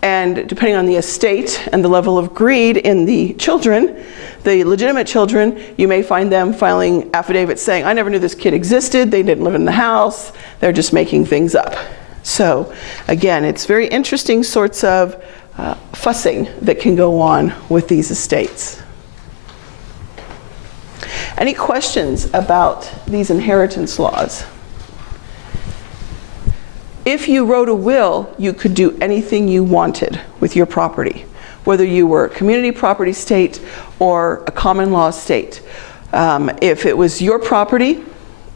And depending on the estate and the level of greed in the children, the legitimate children, you may find them filing affidavits saying, I never knew this kid existed, they didn't live in the house, they're just making things up. So again, it's very interesting sorts of fussing that can go on with these estates. Any questions about these inheritance laws? If you wrote a will, you could do anything you wanted with your property, whether you were a community property state or a common law state. If it was your property,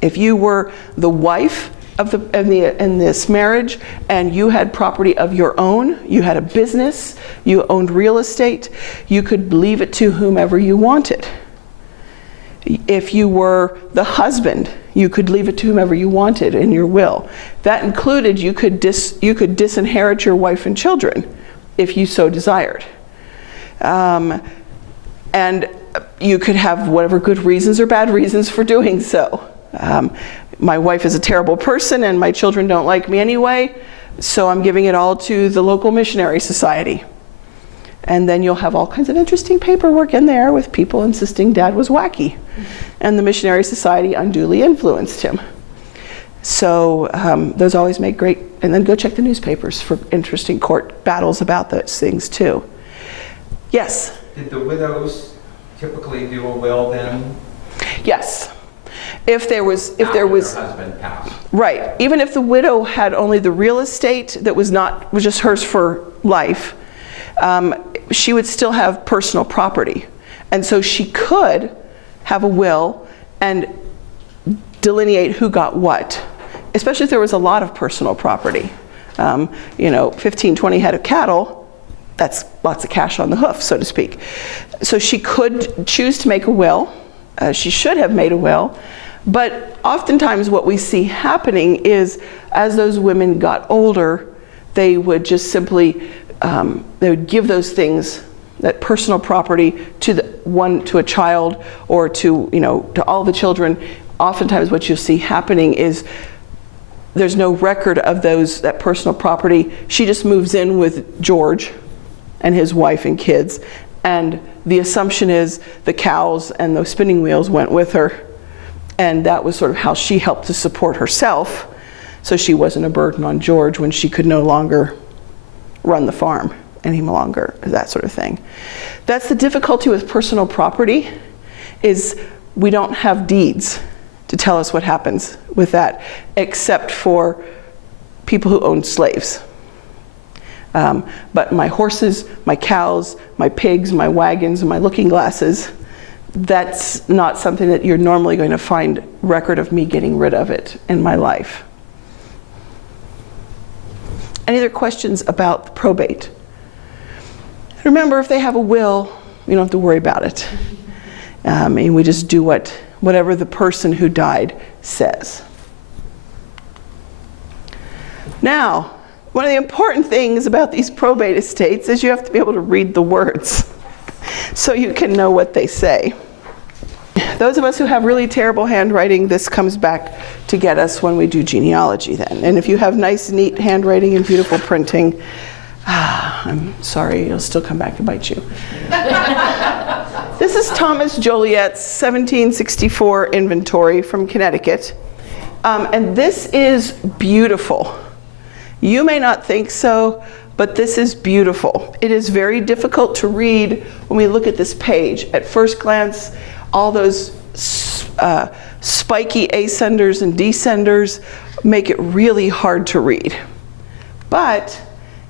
if you were the wife in this marriage and you had property of your own, you had a business, you owned real estate, you could leave it to whomever you wanted. If you were the husband, you could leave it to whomever you wanted in your will. That included you could disinherit your wife and children if you so desired. And you could have whatever good reasons or bad reasons for doing so. My wife is a terrible person and my children don't like me anyway, so I'm giving it all to the local missionary society. And then you'll have all kinds of interesting paperwork in there with people insisting dad was wacky. And the missionary society unduly influenced him. So those always make great, and then go check the newspapers for interesting court battles about those things too. Yes? Did the widows typically do a will then? Yes. If there was Their husband passed. right, even if the widow had only the real estate that was just hers for life, she would still have personal property. And so she could have a will and delineate who got what, especially if there was a lot of personal property. 15, 20 head of cattle, that's lots of cash on the hoof, so to speak. So she could choose to make a will. She should have made a will. But oftentimes what we see happening is as those women got older, they would just simply they would give those things, that personal property, to a child or to all the children. Oftentimes what you'll see happening is there's no record of that personal property. She just moves in with George and his wife and kids, and the assumption is the cows and the spinning wheels went with her, and that was sort of how she helped to support herself, so she wasn't a burden on George when she could no longer run the farm any longer, that sort of thing. That's the difficulty with personal property, is we don't have deeds to tell us what happens with that, except for people who owned slaves. But my horses, my cows, my pigs, my wagons, and my looking glasses, that's not something that you're normally going to find record of me getting rid of it in my life. Any other questions about the probate? Remember, if they have a will, you don't have to worry about it. And we just do whatever the person who died says. Now, one of the important things about these probate estates is you have to be able to read the words so you can know what they say. Those of us who have really terrible handwriting, this comes back to get us when we do genealogy then. And if you have nice, neat handwriting and beautiful printing, I'm sorry, it'll still come back to bite you. This is Thomas Joliet's 1764 inventory from Connecticut. And this is beautiful. You may not think so, but this is beautiful. It is very difficult to read when we look at this page. At first glance, all those spiky ascenders and descenders make it really hard to read. But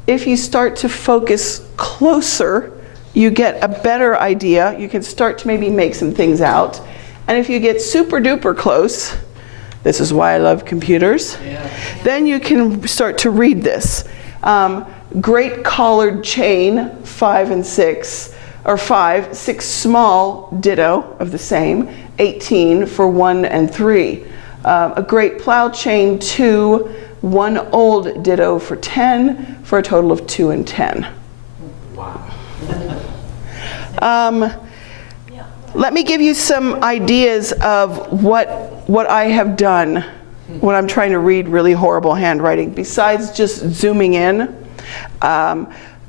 if you start to focus closer, you get a better idea. You can start to maybe make some things out. And if you get super duper close, this is why I love computers, then you can start to read this. Great collared chain, 5 and 6, or 5, 6 small, ditto of the same, 18 for 1 and 3. A great plow chain, 2, 1 old ditto for 10, for a total of 2 and 10. Wow. Let me give you some ideas of what I have done when I'm trying to read really horrible handwriting, besides just zooming in.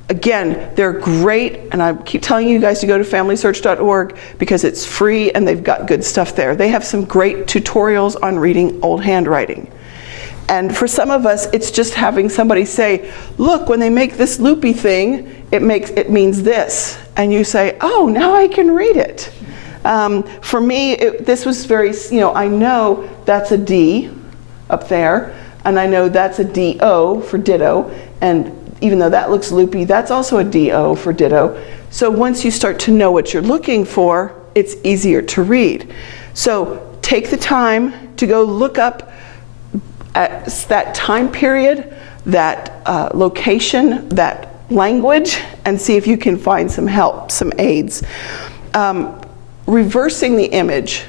Again, they're great, and I keep telling you guys to go to FamilySearch.org because it's free and they've got good stuff there. They have some great tutorials on reading old handwriting. And for some of us, it's just having somebody say, look, when they make this loopy thing, it means this. And you say, oh, now I can read it. For me, this was very, I know that's a D up there, and I know that's a D-O for ditto, and even though that looks loopy, that's also a D-O for ditto. So once you start to know what you're looking for, it's easier to read. So take the time to go look up at that time period, that location, that language, and see if you can find some help, some aids. Reversing the image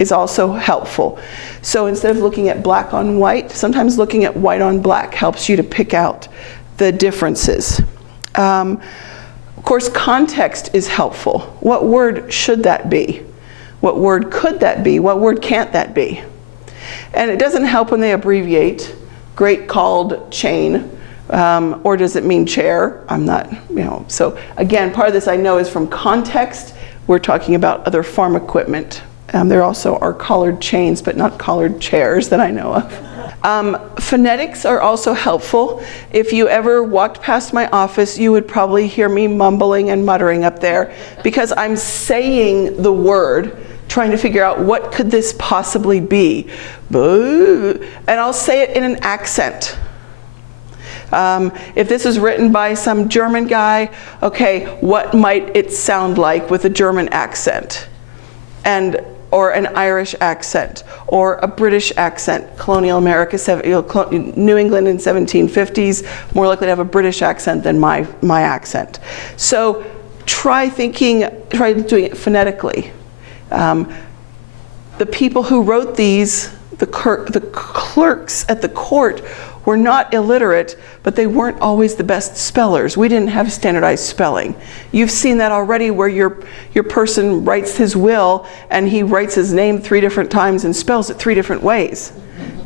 is also helpful. So instead of looking at black on white, sometimes looking at white on black helps you to pick out the differences. Of course, context is helpful. What word should that be? What word could that be? What word can't that be? And it doesn't help when they abbreviate. Great called chain, or does it mean chair? I'm not, So again, part of this I know is from context. We're talking about other farm equipment. There also are collared chains, but not collared chairs that I know of. Phonetics are also helpful. If you ever walked past my office, you would probably hear me mumbling and muttering up there because I'm saying the word, trying to figure out what could this possibly be. And I'll say it in an accent. If this is written by some German guy, okay, what might it sound like with a German accent? Or an Irish accent, or a British accent. Colonial America, New England in 1750s, more likely to have a British accent than my accent. So try doing it phonetically. The people who wrote these, the clerks at the court, were not illiterate, but they weren't always the best spellers. We didn't have standardized spelling. You've seen that already where your person writes his will and he writes his name 3 different times and spells it 3 different ways.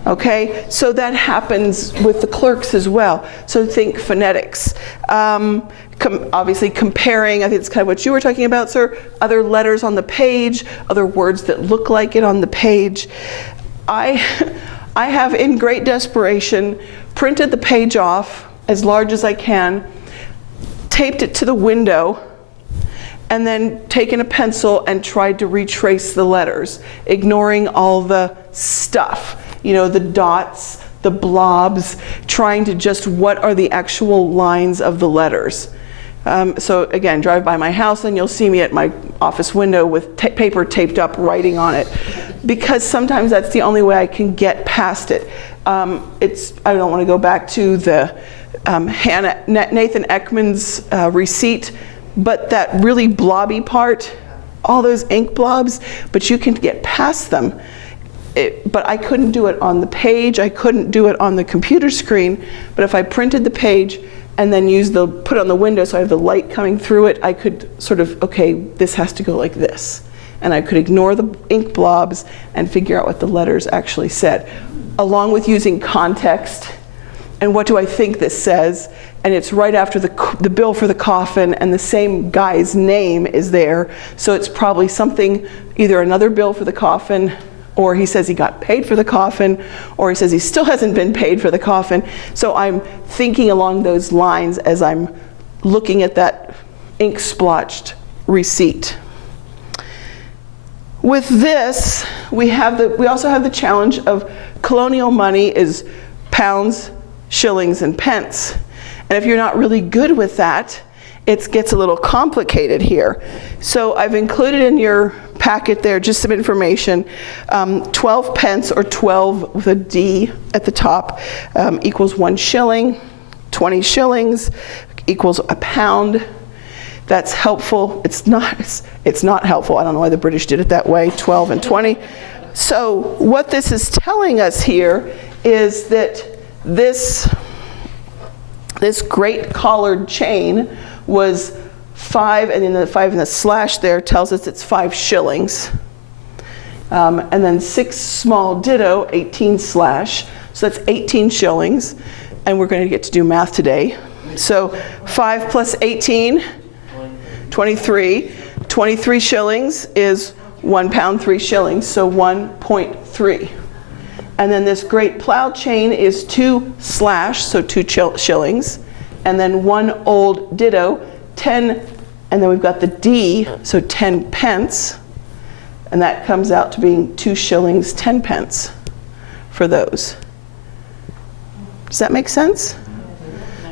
Okay, so that happens with the clerks as well. So think phonetics. Obviously comparing, I think it's kind of what you were talking about, sir, other letters on the page, other words that look like it on the page. I have, in great desperation, printed the page off as large as I can, taped it to the window, and then taken a pencil and tried to retrace the letters, ignoring all the stuff, the dots, the blobs, trying to just what are the actual lines of the letters. So again, drive by my house and you'll see me at my office window with paper taped up writing on it, because sometimes that's the only way I can get past it. I don't want to go back to the Nathan Eakman's receipt, but that really blobby part, all those ink blobs, but you can get past them. But I couldn't do it on the page, I couldn't do it on the computer screen, but if I printed the page and then put it on the window so I have the light coming through it, I could sort of, okay, this has to go like this. And I could ignore the ink blobs and figure out what the letters actually said, along with using context and what do I think this says. And it's right after the bill for the coffin, and the same guy's name is there. So it's probably something, either another bill for the coffin, or he says he got paid for the coffin, or he says he still hasn't been paid for the coffin. So I'm thinking along those lines as I'm looking at that ink splotched receipt. With this, we also have the challenge of colonial money is pounds, shillings, and pence. And if you're not really good with that, it gets a little complicated here. So I've included in your packet there just some information. 12 pence, or 12 with a D at the top, equals 1 shilling. 20 shillings equals a pound. That's helpful. It's not helpful. I don't know why the British did it that way, 12 and 20. So what this is telling us here is that this great collared chain was 5, and then the 5 in the slash there tells us it's 5 shillings. And then 6 small ditto, 18 slash, so that's 18 shillings. And we're going to get to do math today. So 5 plus 18, 23. 23 shillings is 1 pound 3 shillings, so 1.3. And then this great plow chain is 2 slash, so 2 shillings. And then 1 old ditto, 10, and then we've got the D, so 10 pence. And that comes out to being 2 shillings, 10 pence for those. Does that make sense?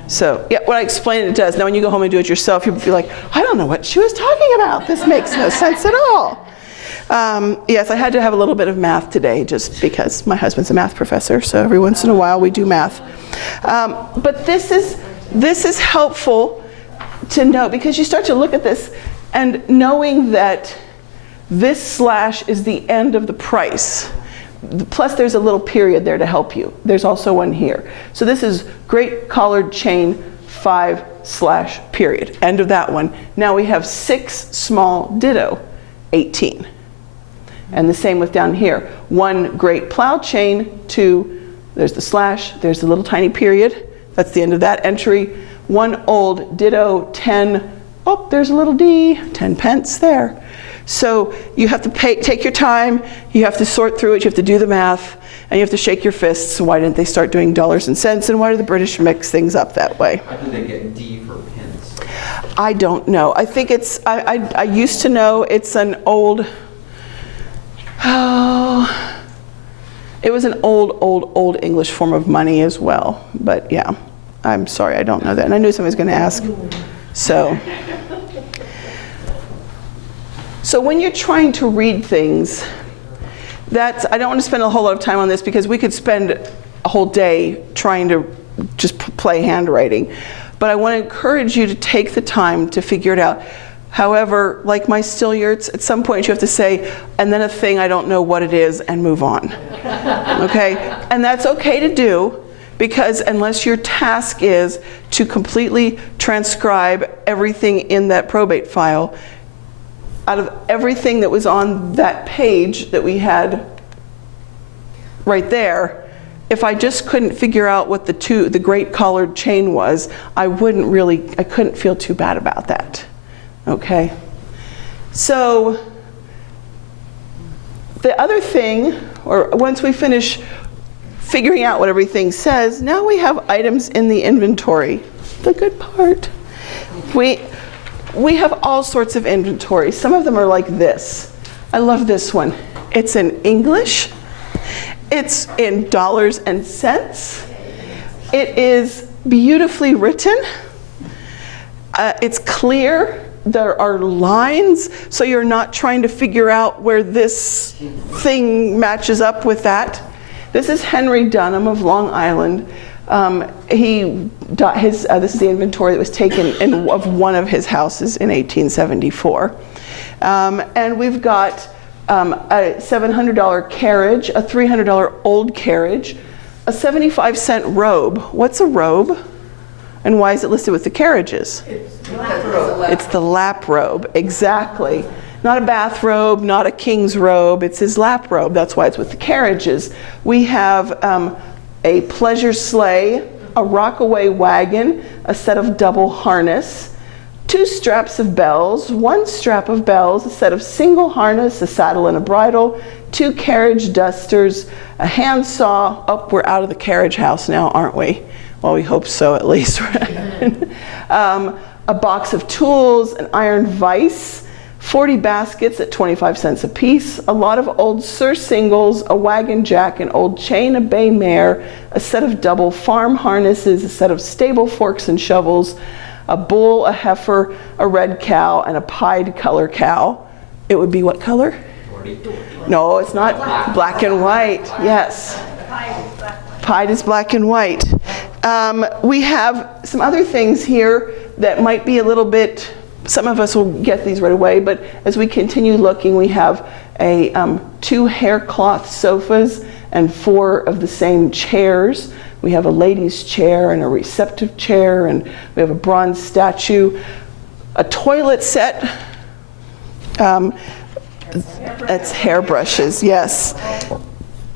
So, yeah, when I explain it does. Now when you go home and do it yourself, you'll be like, I don't know what she was talking about. This makes no sense at all. Yes, I had to have a little bit of math today just because my husband's a math professor, so every once in a while we do math. But this is helpful to know, because you start to look at this and knowing that this slash is the end of the price. Plus there's a little period there to help you. There's also one here. So this is great collared chain 5 slash period. End of that one. Now we have 6 small ditto, 18. And the same with down here. 1 great plow chain, 2, there's the slash, there's the little tiny period. That's the end of that entry. 1 old ditto, 10, oh, there's a little D, 10 pence there. So you have to take your time, you have to sort through it, you have to do the math, and you have to shake your fists. Why didn't they start doing dollars and cents, and why do the British mix things up that way? How do they get D for pence? I don't know. I think it's, I used to know it's an old, it was an old English form of money as well. But yeah, I'm sorry, I don't know that. And I knew somebody was going to ask. So when you're trying to read things, I don't want to spend a whole lot of time on this because we could spend a whole day trying to just play handwriting. But I want to encourage you to take the time to figure it out. However, like my Stilyarts, at some point you have to say, and then a thing I don't know what it is, and move on. Okay? And that's okay to do, because unless your task is to completely transcribe everything in that probate file, out of everything that was on that page that we had right there, if I just couldn't figure out what the great collared chain was, I couldn't feel too bad about that. Okay? So the other thing, or once we finish figuring out what everything says, now we have items in the inventory. The good part. We have all sorts of inventory. Some of them are like this. I love this one. It's in English. It's in dollars and cents. It is beautifully written. It's clear. There are lines, so you're not trying to figure out where this thing matches up with that. This is Henry Dunham of Long Island. This is the inventory that was taken of one of his houses in 1874. And we've got a $700 carriage, a $300 old carriage, a 75-cent robe. What's a robe? And why is it listed with the carriages? It's the lap robe, exactly. Not a bathrobe, not a king's robe, it's his lap robe. That's why it's with the carriages. We have a pleasure sleigh, a rockaway wagon, a set of double harness, 2 straps of bells, 1 strap of bells, a set of single harness, a saddle and a bridle, 2 carriage dusters, a handsaw. Oh, we're out of the carriage house now, aren't we? Well, we hope so, at least. A box of tools, an iron vise, 40 baskets at 25 cents a piece, a lot of old surcingles, a wagon jack, an old chain, a bay mare, a set of double farm harnesses, a set of stable forks and shovels, a bull, a heifer, a red cow, and a pied color cow. It would be what color? Dorty. No, it's not. Black and white, yes. Pied is black and white. We have some other things here that might be a little bit, some of us will get these right away, but as we continue looking, we have 2 haircloth sofas and 4 of the same chairs. We have a lady's chair and a receptive chair, and we have a bronze statue, a toilet set. That's hairbrushes, yes.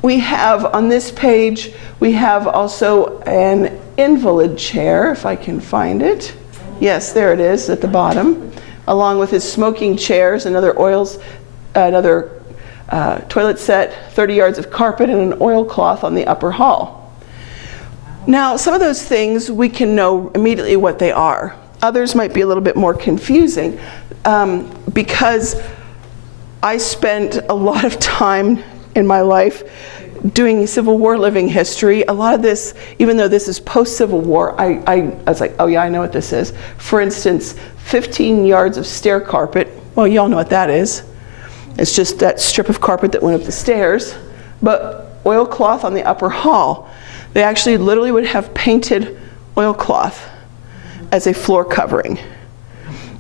We have on this page, we have also an invalid chair, if I can find it. Yes, there it is at the bottom, along with his smoking chairs, another toilet set, 30 yards of carpet, and an oilcloth on the upper hall. Now, some of those things we can know immediately what they are. Others might be a little bit more confusing because I spent a lot of time in my life doing Civil War living history. A lot of this, even though this is post-Civil War, I was like, oh yeah, I know what this is. For instance, 15 yards of stair carpet. Well, y'all know what that is. It's just that strip of carpet that went up the stairs. But oilcloth on the upper hall. They actually literally would have painted oilcloth as a floor covering.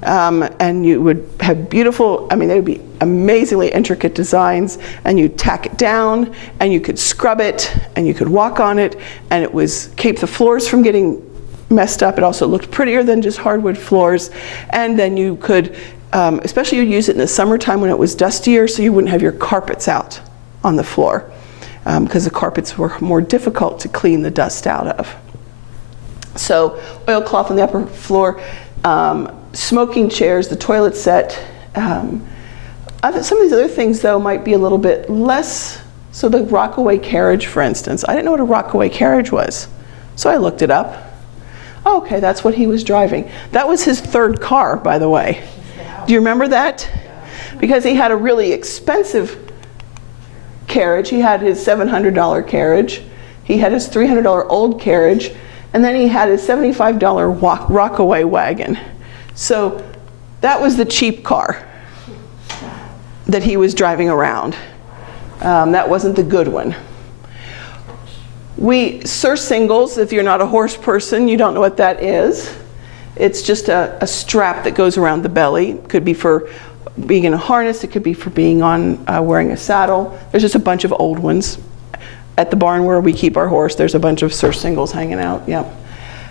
And you would have beautiful, they would be amazingly intricate designs, and you'd tack it down, and you could scrub it, and you could walk on it, and it was keep the floors from getting messed up. It also looked prettier than just hardwood floors. And then you could, especially you'd use it in the summertime when it was dustier, so you wouldn't have your carpets out on the floor, because the carpets were more difficult to clean the dust out of. So oilcloth on the upper floor, smoking chairs, the toilet set. Some of these other things, though, might be a little bit less. So the rockaway carriage, for instance. I didn't know what a rockaway carriage was, so I looked it up. Oh, okay, that's what he was driving. That was his 3rd car, by the way. Do you remember that? Because he had a really expensive carriage. He had his $700 carriage. He had his $300 old carriage. And then he had his $75 rockaway wagon. So that was the cheap car that he was driving around. That wasn't the good one. Surcingles, if you're not a horse person, you don't know what that is. It's just a strap that goes around the belly. It could be for being in a harness. It could be for being on wearing a saddle. There's just a bunch of old ones. At the barn where we keep our horse, there's a bunch of surcingles hanging out. Yep.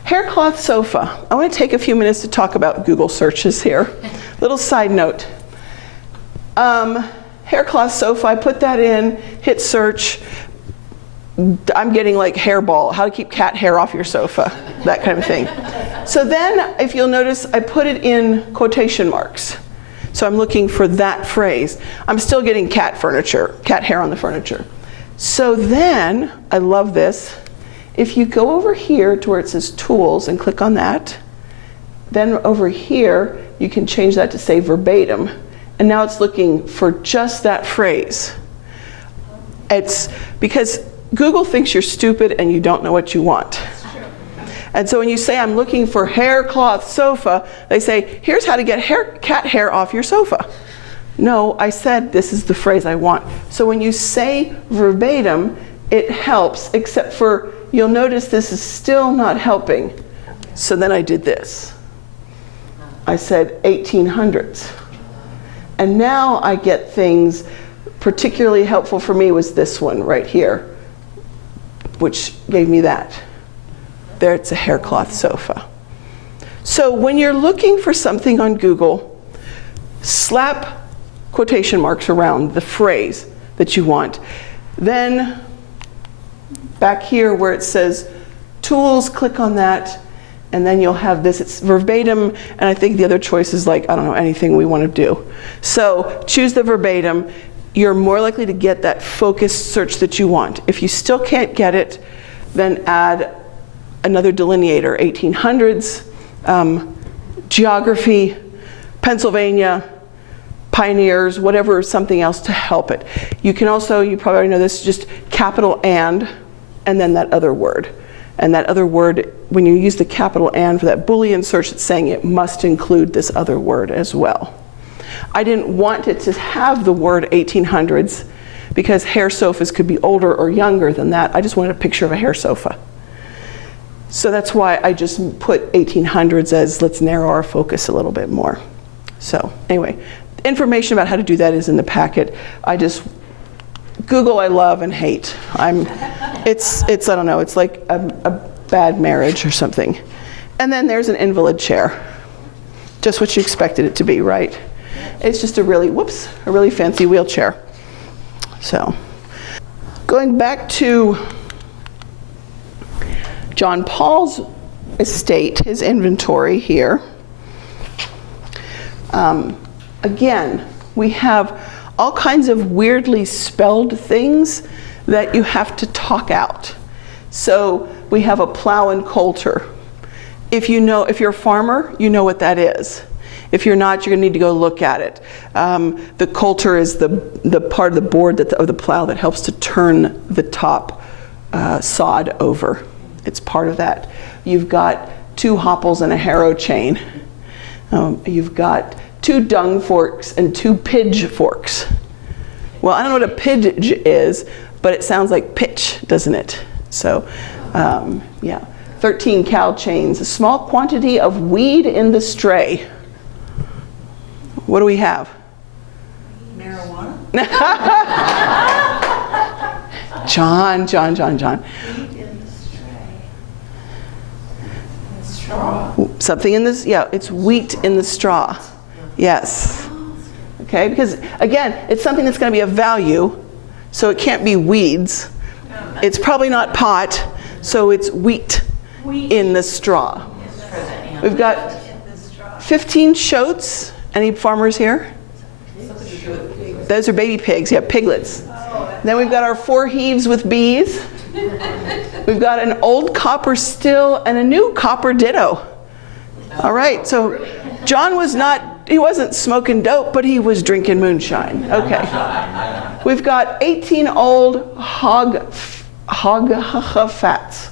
Haircloth sofa. I want to take a few minutes to talk about Google searches here. Little side note. Haircloth sofa, I put that in, hit search. I'm getting like hairball, how to keep cat hair off your sofa, that kind of thing. So then, if you'll notice, I put it in quotation marks. So I'm looking for that phrase. I'm still getting cat hair on the furniture. So then, I love this. If you go over here to where it says tools and click on that, then over here, you can change that to say verbatim. And now it's looking for just that phrase. It's because Google thinks you're stupid and you don't know what you want. And so when you say, I'm looking for hair cloth sofa, they say, here's how to get cat hair off your sofa. No, I said this is the phrase I want. So when you say verbatim, it helps, except for you'll notice this is still not helping. So then I did this. I said 1800s. And now I get things. Particularly helpful for me was this one right here, which gave me that. There, it's a haircloth sofa. So when you're looking for something on Google, slap quotation marks around the phrase that you want. Then back here where it says tools, click on that, and then you'll have this. It's verbatim, and I think the other choice is like, I don't know, anything we want to do. So choose the verbatim. You're more likely to get that focused search that you want. If you still can't get it, then add another delineator, 1800s, geography, Pennsylvania, pioneers, whatever, something else to help it. You can also, you probably already know this, just capital and then that other word. And that other word, when you use the capital and for that Boolean search, it's saying it must include this other word as well. I didn't want it to have the word 1800s because hair sofas could be older or younger than that. I just wanted a picture of a hair sofa. So that's why I just put 1800s as let's narrow our focus a little bit more. So anyway, information about how to do that is in the packet. Google I love and hate. It's I don't know, it's like a bad marriage or something. And then there's an invalid chair. Just what you expected it to be, right? It's just a really fancy wheelchair. So, going back to John Paul's estate, his inventory here. Again, we have all kinds of weirdly spelled things that you have to talk out. So we have a plow and coulter. If you're a farmer, you know what that is. If you're not, you're going to need to go look at it. The coulter is the part of the board of the plow that helps to turn the top sod over. It's part of that. You've got 2 hopples and a harrow chain. You've got 2 dung forks and 2 pidge forks. Well, I don't know what a pidge is, but it sounds like pitch, doesn't it? So, yeah. 13 cow chains, a small quantity of weed in the stray. What do we have? Marijuana? John. Weed in the stray. Straw. Something in this, yeah, it's wheat in the straw. Yes. Okay, because again, it's something that's going to be of value, so it can't be weeds. It's probably not pot, so it's wheat in the straw. We've got 15 shoats. Any farmers here? Those are baby pigs, yeah, piglets. Then we've got our 4 heaves with bees. We've got an old copper still and a new copper ditto. All right, so John he wasn't smoking dope, but he was drinking moonshine. Okay. We've got 18 old hog fats.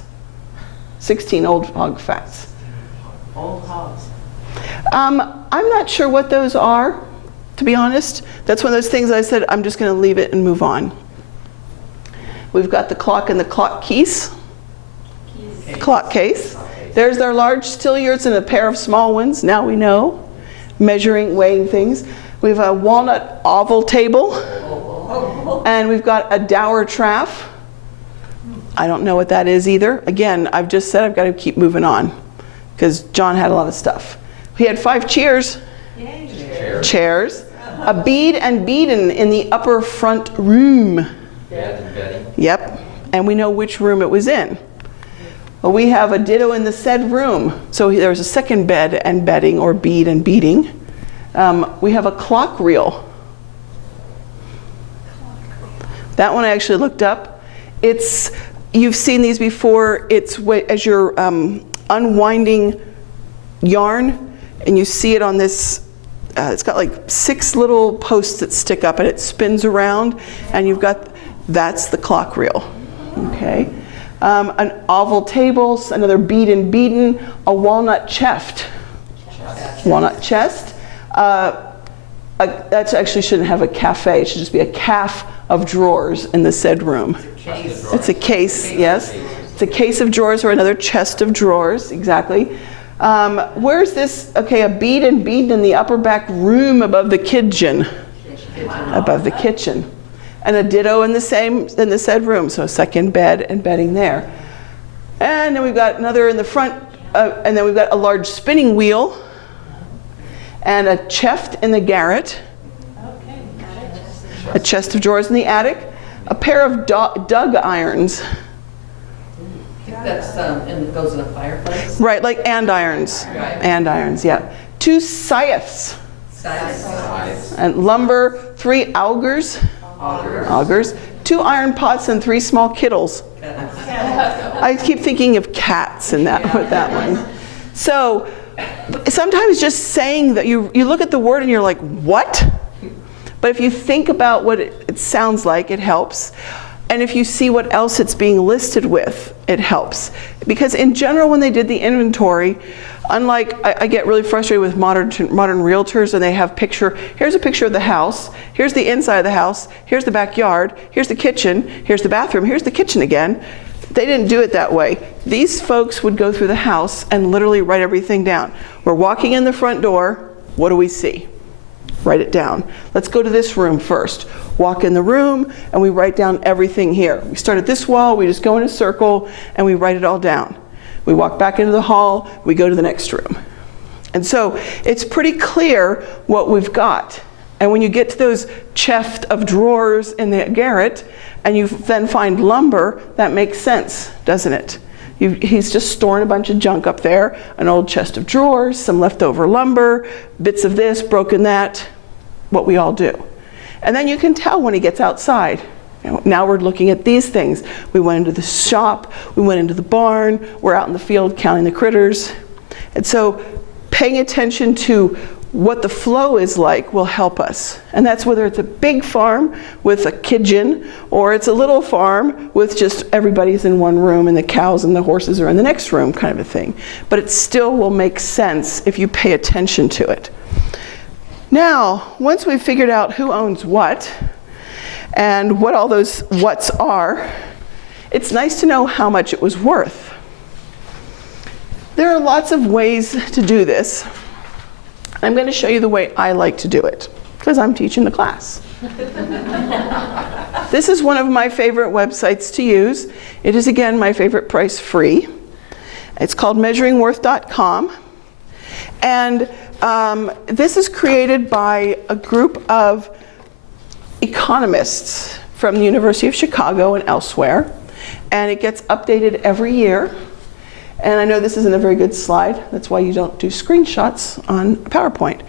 16 old hog fats. Old hogs. I'm not sure what those are, to be honest. That's one of those things I said, I'm just going to leave it and move on. We've got the clock and the clock case. Clock case. There's our large stilliards and a pair of small ones. Now we know. Measuring, weighing things. We have a walnut oval table. And we've got a dower traff. I don't know what that is either. Again, I've just said I've got to keep moving on because John had a lot of stuff. He had 5 chairs. Yay. Chairs. A bead and beadin in the upper front room. Yep. And we know which room it was in. Well, we have a ditto in the said room. So there was a second bed and bedding, or bead and beading. We have a clock reel. That one I actually looked up. You've seen these before. It's as you're unwinding yarn, and you see it on this. It's got like 6 little posts that stick up, and it spins around, and that's the clock reel. Okay. An oval table, another beaten, a walnut chest. Walnut chest. That actually shouldn't have a cafe. It should just be a calf of drawers in the said room. It's a case, yes. It's a case of drawers or another chest of drawers, exactly. Where's this? Okay, a bead in the upper back room above the kitchen. Above the kitchen. And a ditto in the said room, so a second bed and bedding there. And then we've got another in the front, and then we've got a large spinning wheel and a chest in the garret. A chest of drawers in the attic, a pair of dug irons. I think that's, and it goes in a fireplace? Right, like andirons. Right. Andirons, yeah. 2 scythes. And lumber, 3 augers. 2 iron pots and 3 small kettles. I keep thinking of cats in that with that one. So sometimes just saying that, you look at the word and you're like, what? But if you think about what it sounds like, it helps. And if you see what else it's being listed with, it helps. Because in general, when they did the inventory, unlike, I get really frustrated with modern realtors, and they have here's a picture of the house, here's the inside of the house, here's the backyard, here's the kitchen, here's the bathroom, here's the kitchen again. They didn't do it that way. These folks would go through the house and literally write everything down. We're walking in the front door, what do we see? Write it down. Let's go to this room first. Walk in the room and we write down everything here. We start at this wall, we just go in a circle and we write it all down. We walk back into the hall, we go to the next room. And so it's pretty clear what we've got. And when you get to those chest of drawers in the garret and you then find lumber, that makes sense, doesn't it? He's just storing a bunch of junk up there, an old chest of drawers, some leftover lumber, bits of this, broken that, what we all do. And then you can tell when he gets outside. Now we're looking at these things. We went into the shop, we went into the barn, we're out in the field counting the critters. And so paying attention to what the flow is like will help us. And that's whether it's a big farm with a kitchen or it's a little farm with just everybody's in one room and the cows and the horses are in the next room kind of a thing. But it still will make sense if you pay attention to it. Now, once we've figured out who owns what and what all those whats are, it's nice to know how much it was worth. There are lots of ways to do this. I'm going to show you the way I like to do it, because I'm teaching the class. This is one of my favorite websites to use. It is, again, my favorite price free. It's called measuringworth.com. And this is created by a group of economists from the University of Chicago and elsewhere. And it gets updated every year. And I know this isn't a very good slide. That's why you don't do screenshots on PowerPoint.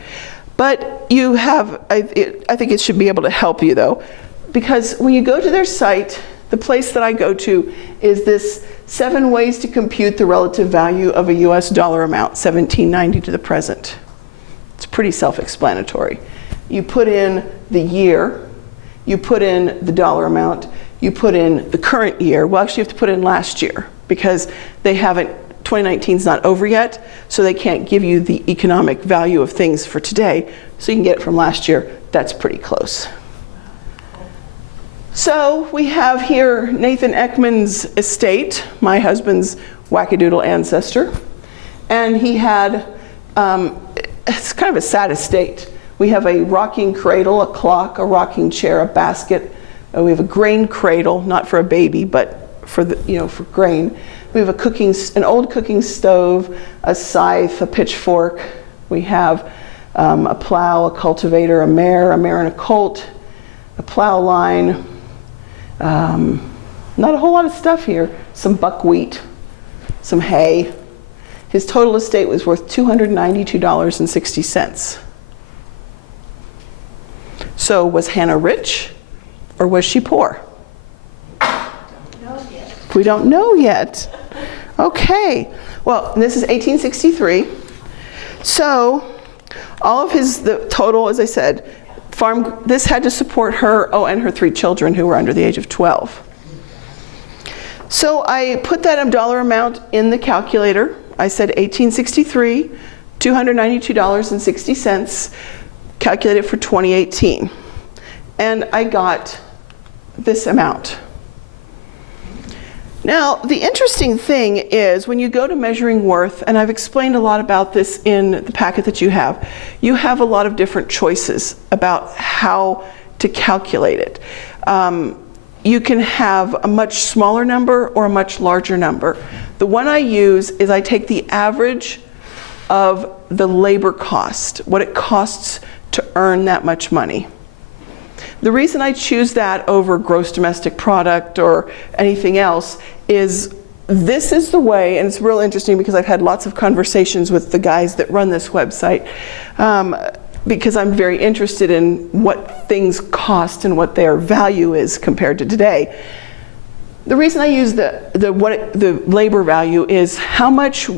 But you have, I think it should be able to help you though, because when you go to their site, the place that I go to is this 7 ways to compute the relative value of a US dollar amount, 1790 to the present. It's pretty self-explanatory. You put in the year, you put in the dollar amount, you put in the current year. Well, actually you have to put in last year, because they haven't, 2019's not over yet, so they can't give you the economic value of things for today, so you can get it from last year. That's pretty close. So we have here Nathan Eakman's estate, my husband's wackadoodle ancestor, and he had, it's kind of a sad estate. We have a rocking cradle, a clock, a rocking chair, a basket. We have a grain cradle, not for a baby, but for the, for grain. We have an old cooking stove, a scythe, a pitchfork. We have a plow, a cultivator, a mare and a colt, a plow line. Not a whole lot of stuff here. Some buckwheat, some hay. His total estate was worth $292.60. So was Hannah rich or was she poor? We don't know yet. Okay. Well, this is 1863. So all of the total, as I said, this had to support her, and her 3 children who were under the age of 12. So I put that dollar amount in the calculator. I said 1863, $292.60, calculated for 2018. And I got this amount. Now, the interesting thing is when you go to measuring worth, and I've explained a lot about this in the packet that you have a lot of different choices about how to calculate it. You can have a much smaller number or a much larger number. The one I use is I take the average of the labor cost, what it costs to earn that much money. The reason I choose that over gross domestic product or anything else is this is the way, and it's real interesting because I've had lots of conversations with the guys that run this website, because I'm very interested in what things cost and what their value is compared to today. The reason I use the labor value is how much,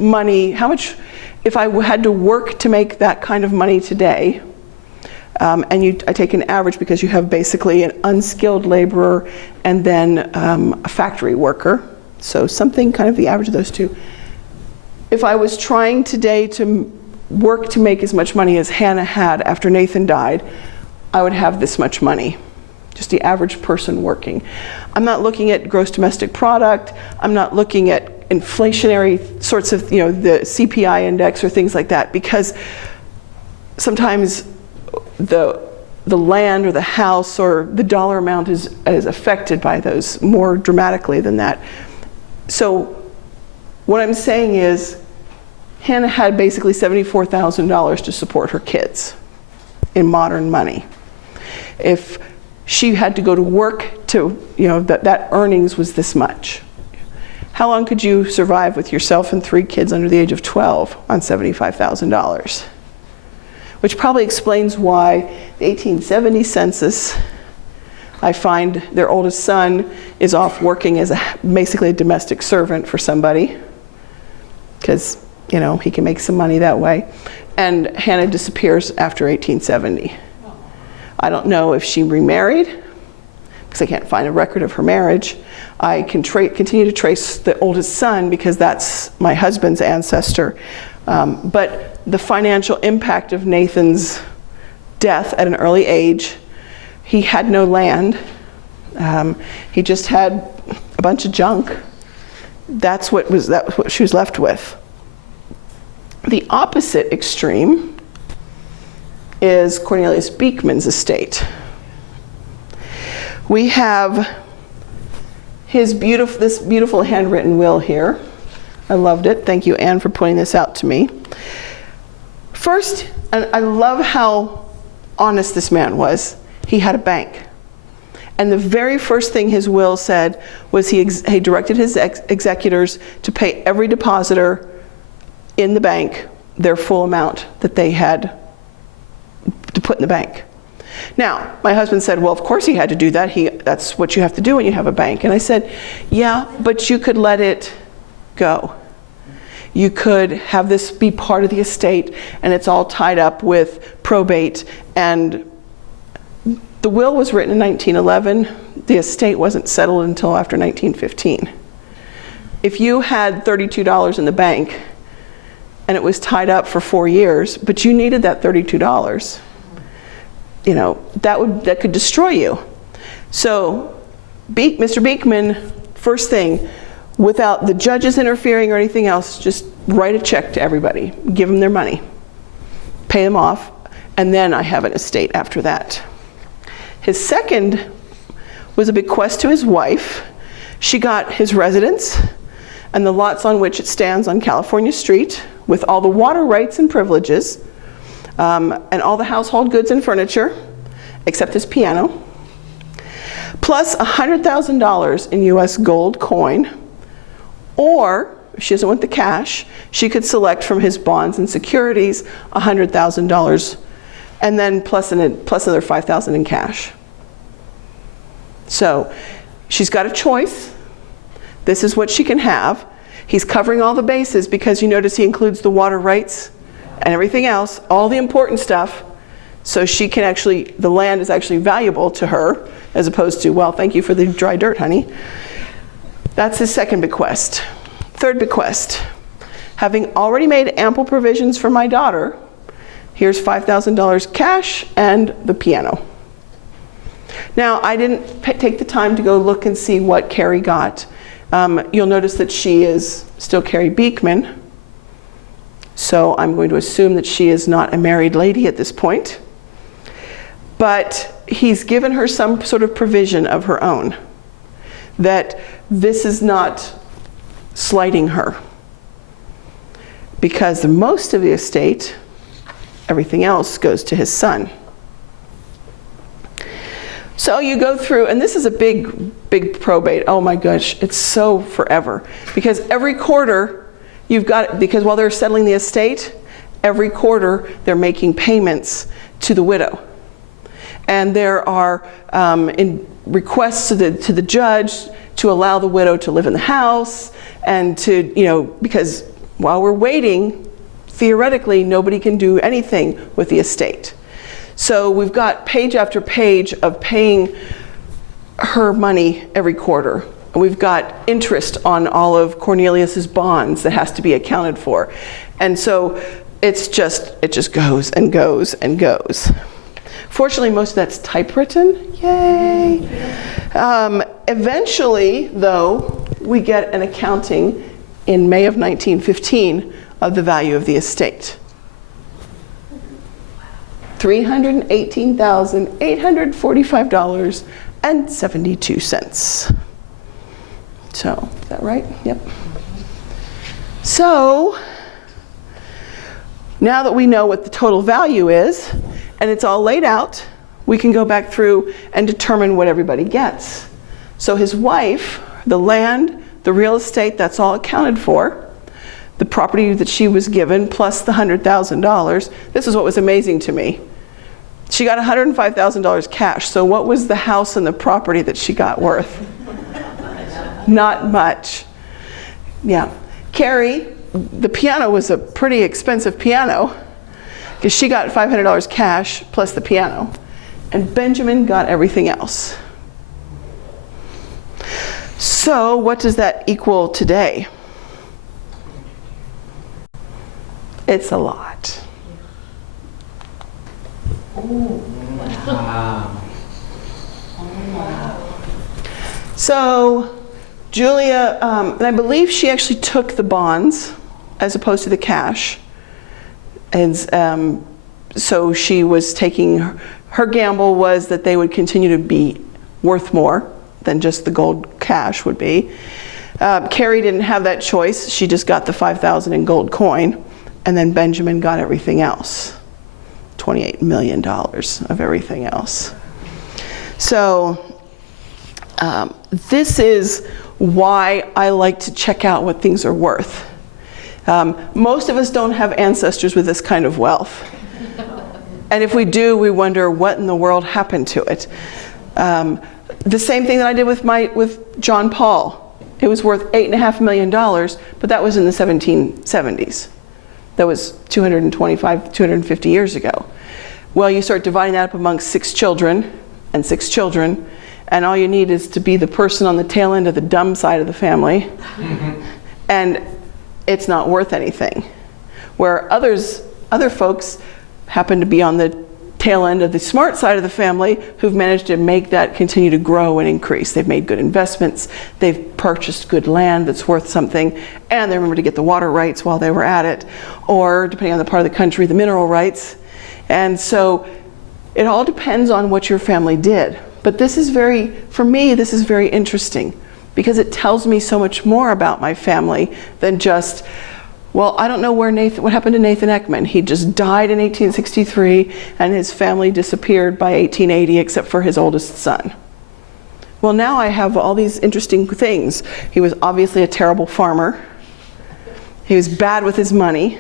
if I had to work to make that kind of money today, and I take an average because you have basically an unskilled laborer and then a factory worker, so something kind of the average of those two. If I was trying today to work to make as much money as Hannah had after Nathan died, I would have this much money, just the average person working. I'm not looking at gross domestic product, I'm not looking at inflationary sorts of, the CPI index or things like that, because sometimes the land or the house or the dollar amount is affected by those more dramatically than that. So what I'm saying is Hannah had basically $74,000 to support her kids in modern money. If she had to go to work to, that earnings was this much. How long could you survive with yourself and 3 kids under the age of 12 on $75,000? Which probably explains why the 1870 census, I find their oldest son is off working as basically a domestic servant for somebody, because he can make some money that way. And Hannah disappears after 1870. I don't know if she remarried, because I can't find a record of her marriage. I can continue to trace the oldest son because that's my husband's ancestor. But the financial impact of Nathan's death at an early age, he had no land. He just had a bunch of junk. That's what she was left with. The opposite extreme is Cornelius Beekman's estate. We have this beautiful handwritten will here. I loved it. Thank you, Anne, for pointing this out to me. First, and I love how honest this man was. He had a bank. And the very first thing his will said was he directed his executors to pay every depositor in the bank their full amount that they had to put in the bank. Now, my husband said, well, of course he had to do that. That's what you have to do when you have a bank. And I said, yeah, but you could let it go. You could have this be part of the estate, and it's all tied up with probate. And the will was written in 1911. The estate wasn't settled until after 1915. If you had $32 in the bank, and it was tied up for 4 years, but you needed that $32, that could destroy you. So Mr. Beekman, first thing, without the judges interfering or anything else, just write a check to everybody, give them their money, pay them off, and then I have an estate after that. His second was a bequest to his wife. She got his residence and the lots on which it stands on California Street with all the water rights and privileges, and all the household goods and furniture, except his piano, plus $100,000 in US gold coin, or if she doesn't want the cash, she could select from his bonds and securities $100,000, and then plus another $5,000 in cash. So she's got a choice. This is what she can have. He's covering all the bases because you notice he includes the water rights and everything else, all the important stuff, so she can the land is actually valuable to her, as opposed to, well, thank you for the dry dirt, honey. That's his second bequest. Third bequest. Having already made ample provisions for my daughter, here's $5,000 cash and the piano. Now, I didn't take the time to go look and see what Carrie got. You'll notice that she is still Carrie Beekman. So I'm going to assume that she is not a married lady at this point. But he's given her some sort of provision of her own, that this is not slighting her. Because most of the estate, everything else, goes to his son. So you go through, and this is a big probate. Oh my gosh, it's so forever. Because every quarter, you've got, because while they're settling the estate, every quarter they're making payments to the widow. And there are requests to the judge to allow the widow to live in the house, and to, because while we're waiting, theoretically, nobody can do anything with the estate. So we've got page after page of paying her money every quarter. And we've got interest on all of Cornelius's bonds that has to be accounted for. And so it just goes and goes and goes. Fortunately, most of that's typewritten. Yay! Eventually, though, we get an accounting in May of 1915 of the value of the estate. $318,845.72. So, is that right? Yep. So, now that we know what the total value is, and it's all laid out, we can go back through and determine what everybody gets. So his wife, the land, the real estate, that's all accounted for. The property that she was given, plus the $100,000. This is what was amazing to me. She got $105,000 cash. So what was the house and the property that she got worth? Not much. Yeah. Carrie, the piano was a pretty expensive piano, because she got $500 cash plus the piano. And Benjamin got everything else. So what does that equal today? It's a lot. Wow. So Julia, and I believe she actually took the bonds as opposed to the cash. And so she was taking, her gamble was that they would continue to be worth more than just the gold cash would be. Carrie didn't have that choice. She just got the $5,000 in gold coin, and then Benjamin got everything else. $28 million of everything else. So this is why I like to check out what things are worth. Most of us don't have ancestors with this kind of wealth. And if we do, we wonder what in the world happened to it. The same thing that I did with John Paul. It was worth $8.5 million, but that was in the 1770s. That was 250 years ago. Well, you start dividing that up amongst 6 children, and all you need is to be the person on the tail end of the dumb side of the family, and it's not worth anything. Where other folks happen to be on the tail end of the smart side of the family who've managed to make that continue to grow and increase. They've made good investments, they've purchased good land that's worth something, and they remember to get the water rights while they were at it, or depending on the part of the country, the mineral rights. And so it all depends on what your family did. But this is for me, this is very interesting, because it tells me so much more about my family than just, well, I don't know what happened to Nathan Eakman. He just died in 1863, and his family disappeared by 1880, except for his oldest son. Well, now I have all these interesting things. He was obviously a terrible farmer. He was bad with his money.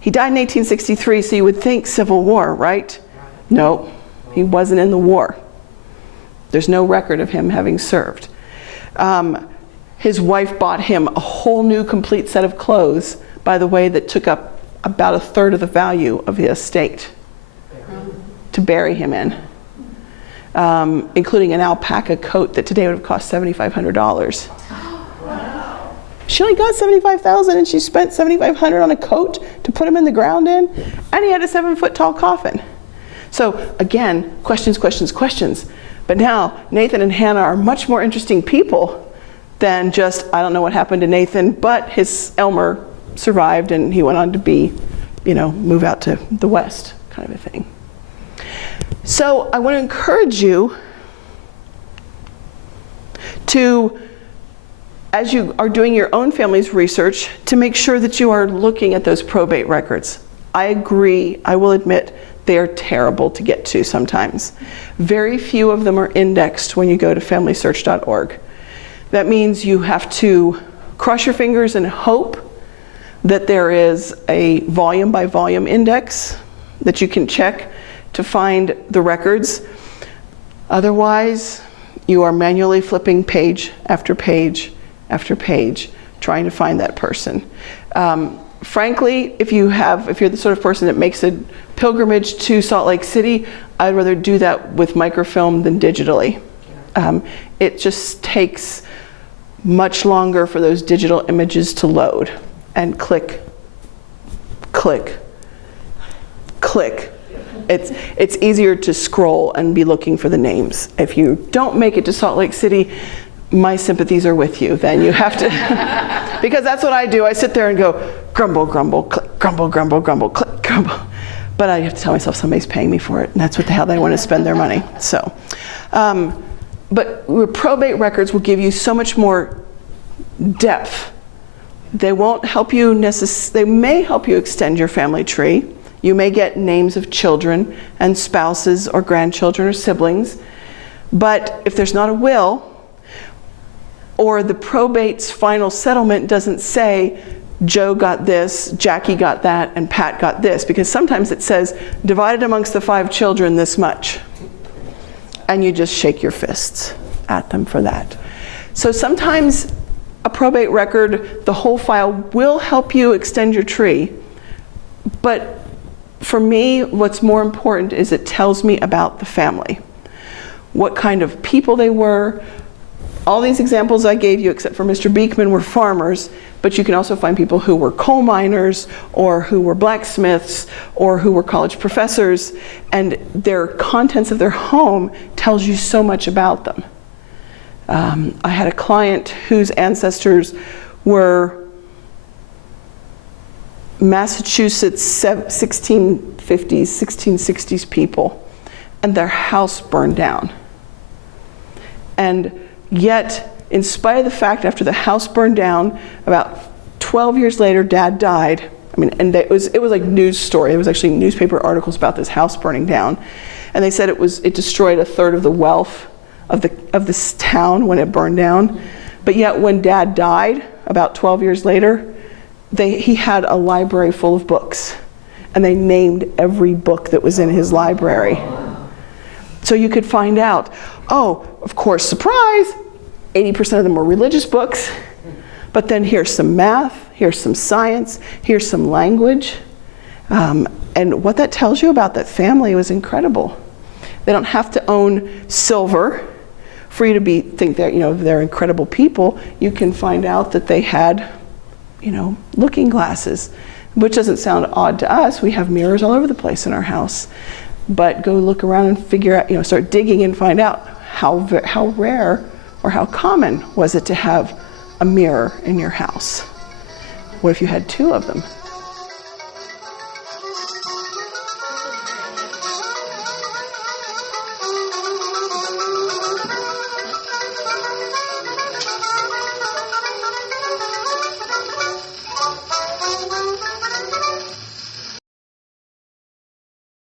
He died in 1863, so you would think Civil War, right? No, he wasn't in the war. There's no record of him having served. His wife bought him a whole new complete set of clothes, by the way, that took up about 1/3 of the value of his estate to bury him in, including an alpaca coat that today would have cost $7,500. She only got $75,000 and she spent $7,500 on a coat to put him in the ground in, and he had a 7-foot tall coffin. So again, questions, questions, questions. But now Nathan and Hannah are much more interesting people than just, I don't know what happened to Nathan, but his Elmer survived and he went on to be, move out to the West, kind of a thing. So I want to encourage you to, as you are doing your own family's research, to make sure that you are looking at those probate records. I agree, I will admit, they are terrible to get to sometimes. Very few of them are indexed when you go to familysearch.org. That means you have to cross your fingers and hope that there is a volume by volume index that you can check to find the records. Otherwise, you are manually flipping page after page after page trying to find that person. Frankly, if you're the sort of person that makes a pilgrimage to Salt Lake City, I'd rather do that with microfilm than digitally. It just takes much longer for those digital images to load. And click, click, click. It's easier to scroll and be looking for the names. If you don't make it to Salt Lake City, my sympathies are with you. Then you have to, because that's what I do. I sit there and go, grumble, grumble, click, grumble, grumble, grumble, click, grumble. But I have to tell myself somebody's paying me for it, and that's what the hell they want to spend their money. So, but probate records will give you so much more depth. They won't help you they may help you extend your family tree. You may get names of children and spouses or grandchildren or siblings. But if there's not a will, or the probate's final settlement doesn't say Joe got this, Jackie got that, and Pat got this, because sometimes it says divided amongst the 5 children this much. And you just shake your fists at them for that. So sometimes a probate record, the whole file, will help you extend your tree. But for me, what's more important is it tells me about the family. What kind of people they were. All these examples I gave you, except for Mr. Eakman, were farmers, but you can also find people who were coal miners, or who were blacksmiths, or who were college professors, and their contents of their home tells you so much about them. I had a client whose ancestors were Massachusetts 1650s, 1660s people, and their house burned down. And yet, in spite of the fact, after the house burned down, about 12 years later, Dad died. And it was like news story. It was actually newspaper articles about this house burning down. And they said it destroyed a third of the wealth of this town when it burned down. But yet when Dad died, about 12 years later, he had a library full of books. And they named every book that was in his library. So you could find out, oh, of course, surprise, 80% of them were religious books. But then here's some math, here's some science, here's some language. And what that tells you about that family was incredible. They don't have to own silver for you to think they're incredible people. You can find out that they had, looking glasses, which doesn't sound odd to us. We have mirrors all over the place in our house. But go look around and figure out, start digging and find out how rare or how common was it to have a mirror in your house. What if you had 2 of them?